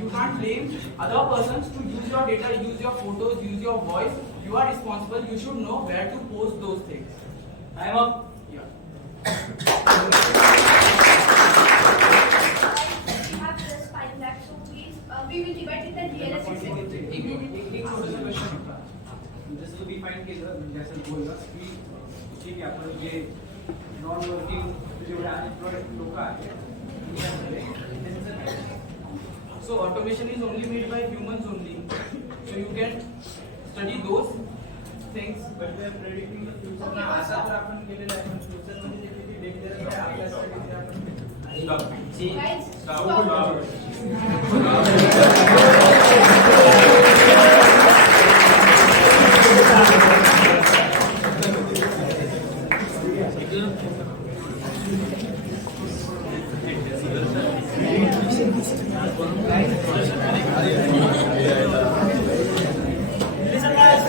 you can't blame other persons to use your data, use your photos, use your voice. You are responsible. You should know where to post those things. Time up. Yeah. We have just 5 lakhs, so please we will debate in the DLS session. एक छोटासा question होता. जसं तुम्ही fine केलं म्हणजे असं बोललं की ठीक आहे आपण जे नॉन वर्किंग जेवढे अनएम्प्लॉयड लोक आहेत So automation is only made by humans only. So you can study those things. But they are predicting the future. ना आता तर आपण गेलेलं आहे, पण फ्युचर मध्ये जे किती डेंजरस आहे आपल्यासाठी ते आपण Guys,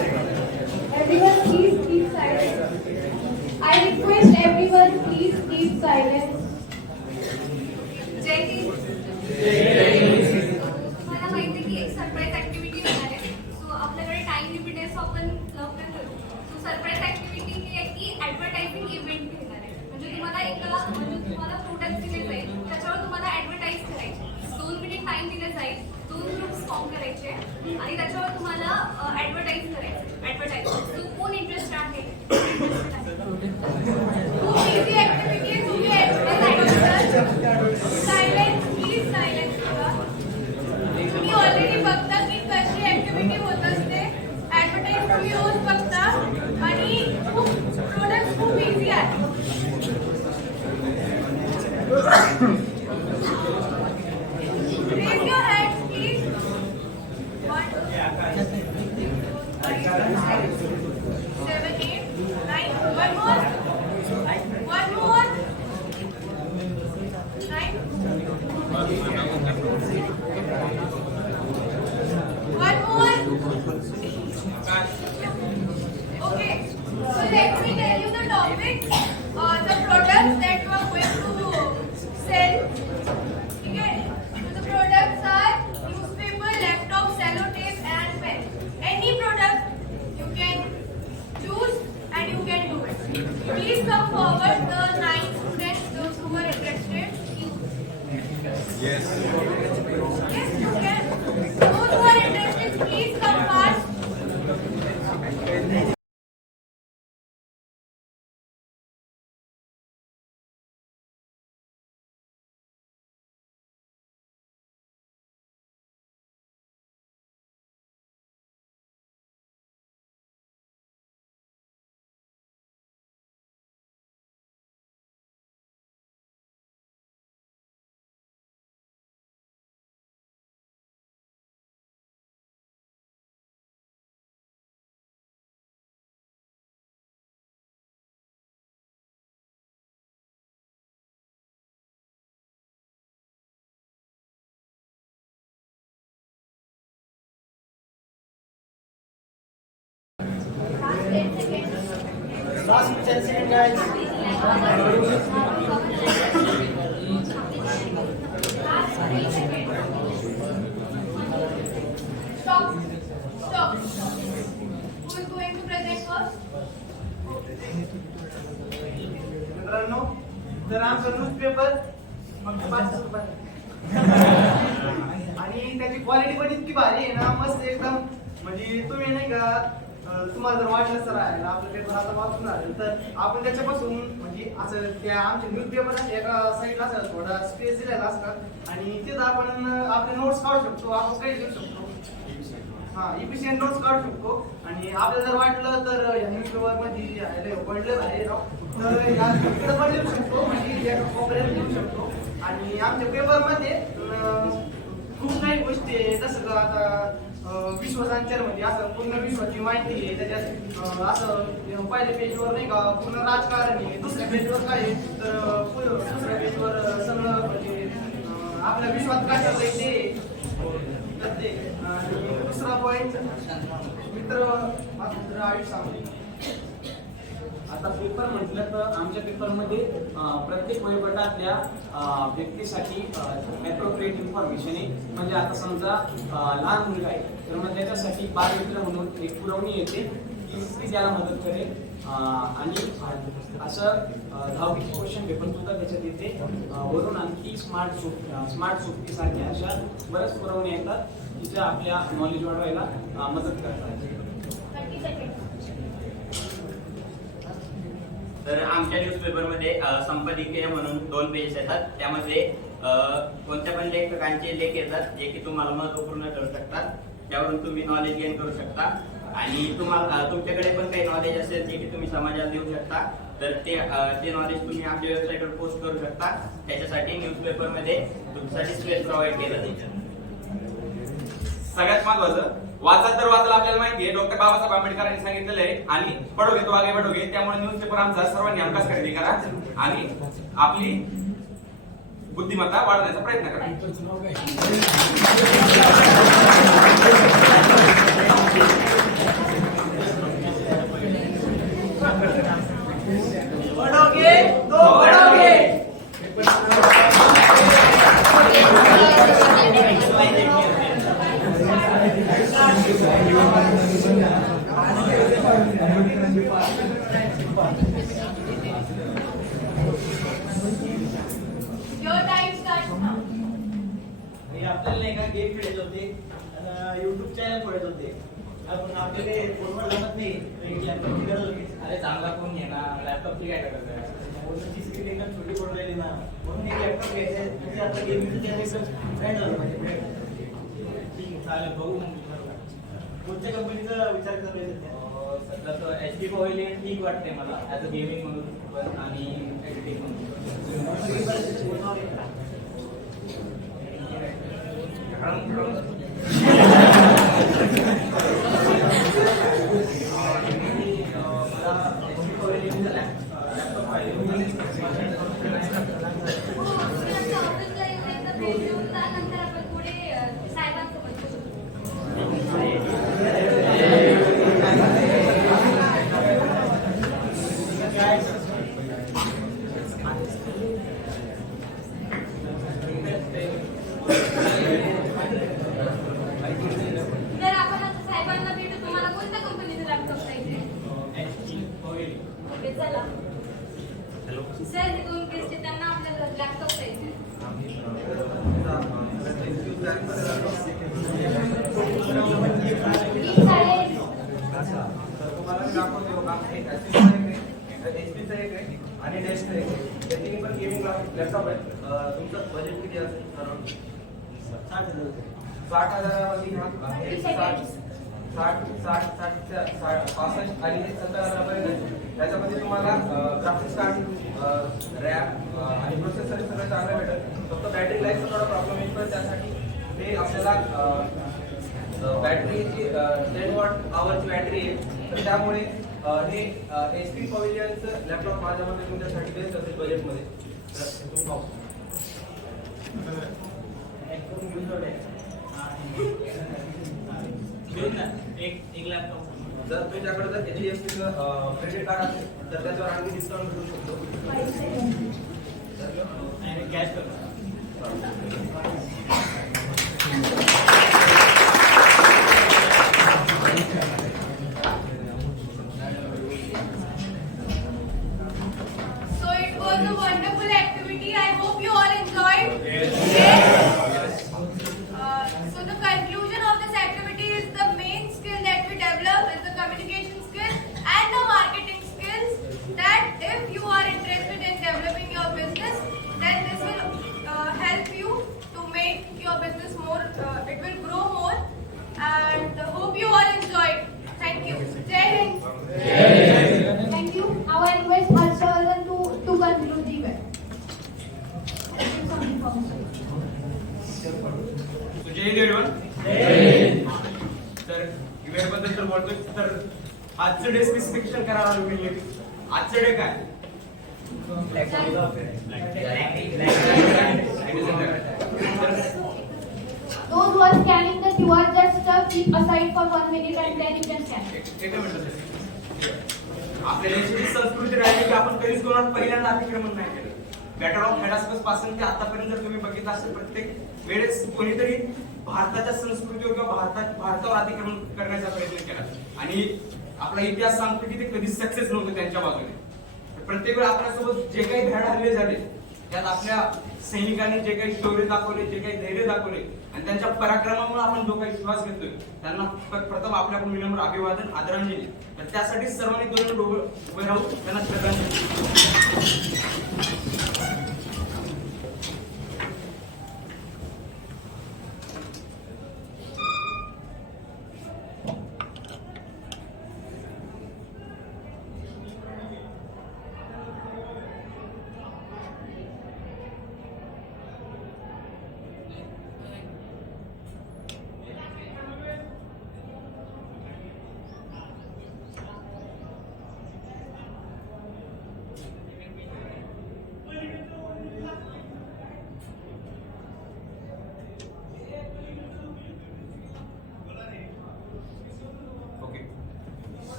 everyone please keep silent. I request everyone please keep silent. जय हिंद. मला माहिती आहे की एक सरप्राईज ऍक्टिव्हिटी होणार आहे. सो आपल्याकडे टाइम लिमिट आहे, सो आपण लवकर करू. सो सरप्राईज ऍक्टिव्हिटी ही आहे की ऍडव्हर्टायझिंग इव्हेंट घेणार आहे. म्हणजे तुम्हाला प्रोडक्ट दिले जाईल, त्याच्यावर तुम्हाला ऍडव्हर्टाईज करायचे. 2 मिनिट टाइम दिले जाईल, 2 ग्रुप्स फॉर्म करायचे आणि त्याच्यावर तुम्हाला ऍडव्हर्टाईज करायचं. ऍडव्हर्टाईज सो कोण इंटरेस्ट आहे? खूप इझी ऍक्टिव्हिटी आहे. तुम्ही सायलेंट प्लीज सायलेंट करा. तुम्ही ऑलरेडी बघता की कशी ऍक्टिव्हिटी होत असते. ऍडव्हर्टाईज तुम्ही रोज बघता आणि खूप प्रोडक्ट खूप इझी आहे. 7, 8, 9. One more. One more. 9. One more. Okay. So let me tell you the topic. The products that you are going to sell. Okay. So the products are newspaper, laptop, sellotape, and pen. Any product you can choose and you can do it. Please come forward, the 9 students, those who are interested. Yes, you can. Those who are interested, please come fast. Last 10 seconds. Last 10 seconds, guys. Last 3 seconds. Stop. Stop. Who is going to present first? मित्रांनो तर आमचं newspaper फक्त 5 रुपये आणि त्याची quality पण इतकी भारी आहे ना, मस्त एकदम. म्हणजे तुम्ही नाही का तुम्हाला जर वाटलं सर आहे आपलं पेपर आता वाचून राहील तर आपण त्याच्यापासून म्हणजे असं त्या आमचे न्यूजपेपर एका साईडला असं थोडा स्पेस दिलेला असतात आणि तिथं आपण आपले नोट्स काढू शकतो, आपण काही लिहू शकतो. इफिशियंट नोट्स काढू शकतो. आणि आपल्याला जर वाटलं तर या न्यूजपेपर मध्ये पडलं आहे तर या इकडे पण लिहू शकतो, म्हणजे एका कोपऱ्यात लिहू शकतो. आणि आमच्या पेपरमध्ये खूप काही गोष्टी आहे, जसं का आता विश्वसंचार म्हणजे असं पूर्ण विश्वाची माहिती आहे त्याच्यात. असं पहिल्या पेजवर नाही का पूर्ण राजकारण आहे, दुसऱ्या पेजवर काय आहे तर दुसऱ्या पेजवर सगळं म्हणजे आपल्या विश्वात काय चाललंय ते. दुसरा पॉइंट मित्र आयुष्य. आता पेपर म्हटलं तर आमच्या पेपरमध्ये प्रत्येक वयोगटातल्या व्यक्तीसाठी ॲप्रोप्रिएट इन्फॉर्मेशन आहे. म्हणजे आता समजा लहान मुलगा आहे तर मग त्याच्यासाठी बालमित्र म्हणून एक पुरवणी येते ती त्याला मदत करेल. आणि असं 10वी क्वेश्चन पेपर सुद्धा त्याच्यात येते. वरून आणखी स्मार्ट सोबती सारख्या अशा बऱ्याच पुरवणी येतात की ज्या आपल्या नॉलेज वाढवायला मदत करतात. 30 seconds. तर आमच्या न्यूजपेपरमध्ये संपादकीय म्हणून 2 पेजेस येतात. त्यामध्ये कोणत्या पण लेखकांचे लेख येतात जे की तुम्हाला महत्त्वपूर्ण ठरू शकतात, त्यावरून तुम्ही नॉलेज गेन करू शकता. आणि तुम्हाला तुमच्याकडे पण काही नॉलेज असेल जे की तुम्ही समाजाला देऊ शकता तर ते नॉलेज तुम्ही आमच्या वेबसाईटवर पोस्ट करू शकता. त्याच्यासाठी न्यूजपेपरमध्ये तुमच्यासाठी स्पेस प्रोव्हाइड केलं जाईल. सगळ्यात महत्वाचं वाचा तर वाचला आपल्याला माहिती आहे डॉक्टर बाबासाहेब आंबेडकरांनी सांगितलेलं आहे आणि पढोगे तो आगे बढ़ोगे. त्यामुळे न्यूजपेपर आमचा सर्वांनी हमखास खरेदी करा आणि आपली बुद्धिमत्ता वाढवण्याचा प्रयत्न करा. पढ़ोगे तो बढ़ोगे. Your time starts now. आपल्याला नाही का गेम खेळायचे होते, युट्यूब चॅनल खोलायचे होते. आपण आपल्याला फोनवर जमत नाही, लॅपटॉपची गरज होती. अरे चांगला फोन घे ना, लॅपटॉपची काय करत आहे? फोनची स्क्रीन एकदम छोटी पडून राहिली ना, म्हणून एक लॅपटॉप घ्यायचं आहे. म्हणजे आपला गेमिंगचं चॅनल एकदम फ्रेंड झालं पाहिजे. ठीक आहे, चालेल, बघू मग. कोणत्या कंपनीचा विचार करत आहे सध्या? सध्या तर HP पॉवरली ठीक वाटते मला ॲज अ गेमिंग म्हणून पण आणि एडिटिंग म्हणून. ओके चला सर हे 2 केसचे त्यांना आपल्याला लॅपटॉप पाहिजे Keep silent. तुम्हाला मी दाखवतो बघा एक HP चा एक आहे आणि डेस्कचा एक आहे. या तिन्ही पण गेमिंग लॅपटॉप आहे. तुमचं बजेट किती असेल? अराउंड 60,000 मध्ये 65 आणि 70,000 त्याच्यामध्ये तुम्हाला ग्राफिक्स कार्ड रॅम आणि प्रोसेसर सगळं चांगलं भेटेल. फक्त बॅटरी लाईफचा थोडा प्रॉब्लेम येईल पण त्यासाठी ते आपल्याला बॅटरीची 10 वॉट आवरची बॅटरी आहे तर त्यामुळे हे HP पवेलियनचं लॅपटॉप माझ्या मते तुमच्यासाठी बेस्ट असेल बजेटमध्ये तर तुम्ही पाहू एक लॅपटॉप जर तुमच्याकडे जर HDFC क्रेडिट कार्ड असेल तर त्याच्यावर आणखी डिस्काउंट भेटू शकतो cash So it was a wonderful activity. I hope you all enjoyed. Yes. So the conclusion of this activity is the main skill that we develop is the communication skill and the marketing skills. That if you are interested in developing your business, then this will help you to make your business more. It will grow more. And hope you all enjoyed. Thank you. Jai Hind. Thank you. Now I request Harshavardan to conclude the event. Give some information. So, जय Hind everyone. तर event बद्दल तर बोलतोय तर आजचं day specification करायला मिळले. आजचं day काय? Those who are scanning the QR just keep aside for 1 minute and then you can scan. एक मिनिट. आपल्या देशाची संस्कृती राहिली की आपण कधीच कोणाला पहिल्यांदा अतिक्रमण नाही केलं. बॅटल ऑफ हेडास्कस पासून ते आतापर्यंत जर तुम्ही बघितलं असेल प्रत्येक वेळेस कोणीतरी भारताच्या संस्कृतीवर किंवा भारतावर अतिक्रमण करण्याचा प्रयत्न केला आणि आपला इतिहास सांगतो की ते कधीच सक्सेस नव्हतं त्यांच्या बाजूने. प्रत्येक वेळा आपल्यासोबत जे काही भ्याड हल्ले झाले त्यात आपल्या सैनिकांनी जे काही शौर्य दाखवले जे काही धैर्य दाखवले आणि त्यांच्या पराक्रमामुळे आपण जो काही विश्वास घेतोय त्यांना प्रथम आपल्याकडून विनम्र अभिवादन आदरांजली. तर त्यासाठी सर्वांनी 2 मिनिट उभे राहून त्यांना श्रद्धांजली.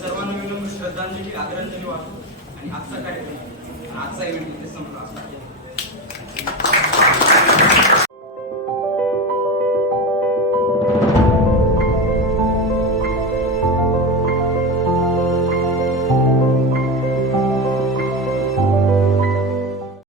सर्वांना मिळून श्रद्धांजली आदरांजली वाटतो आणि आजचा कार्यक्रम आजचा इव्हेंट इथे संपला.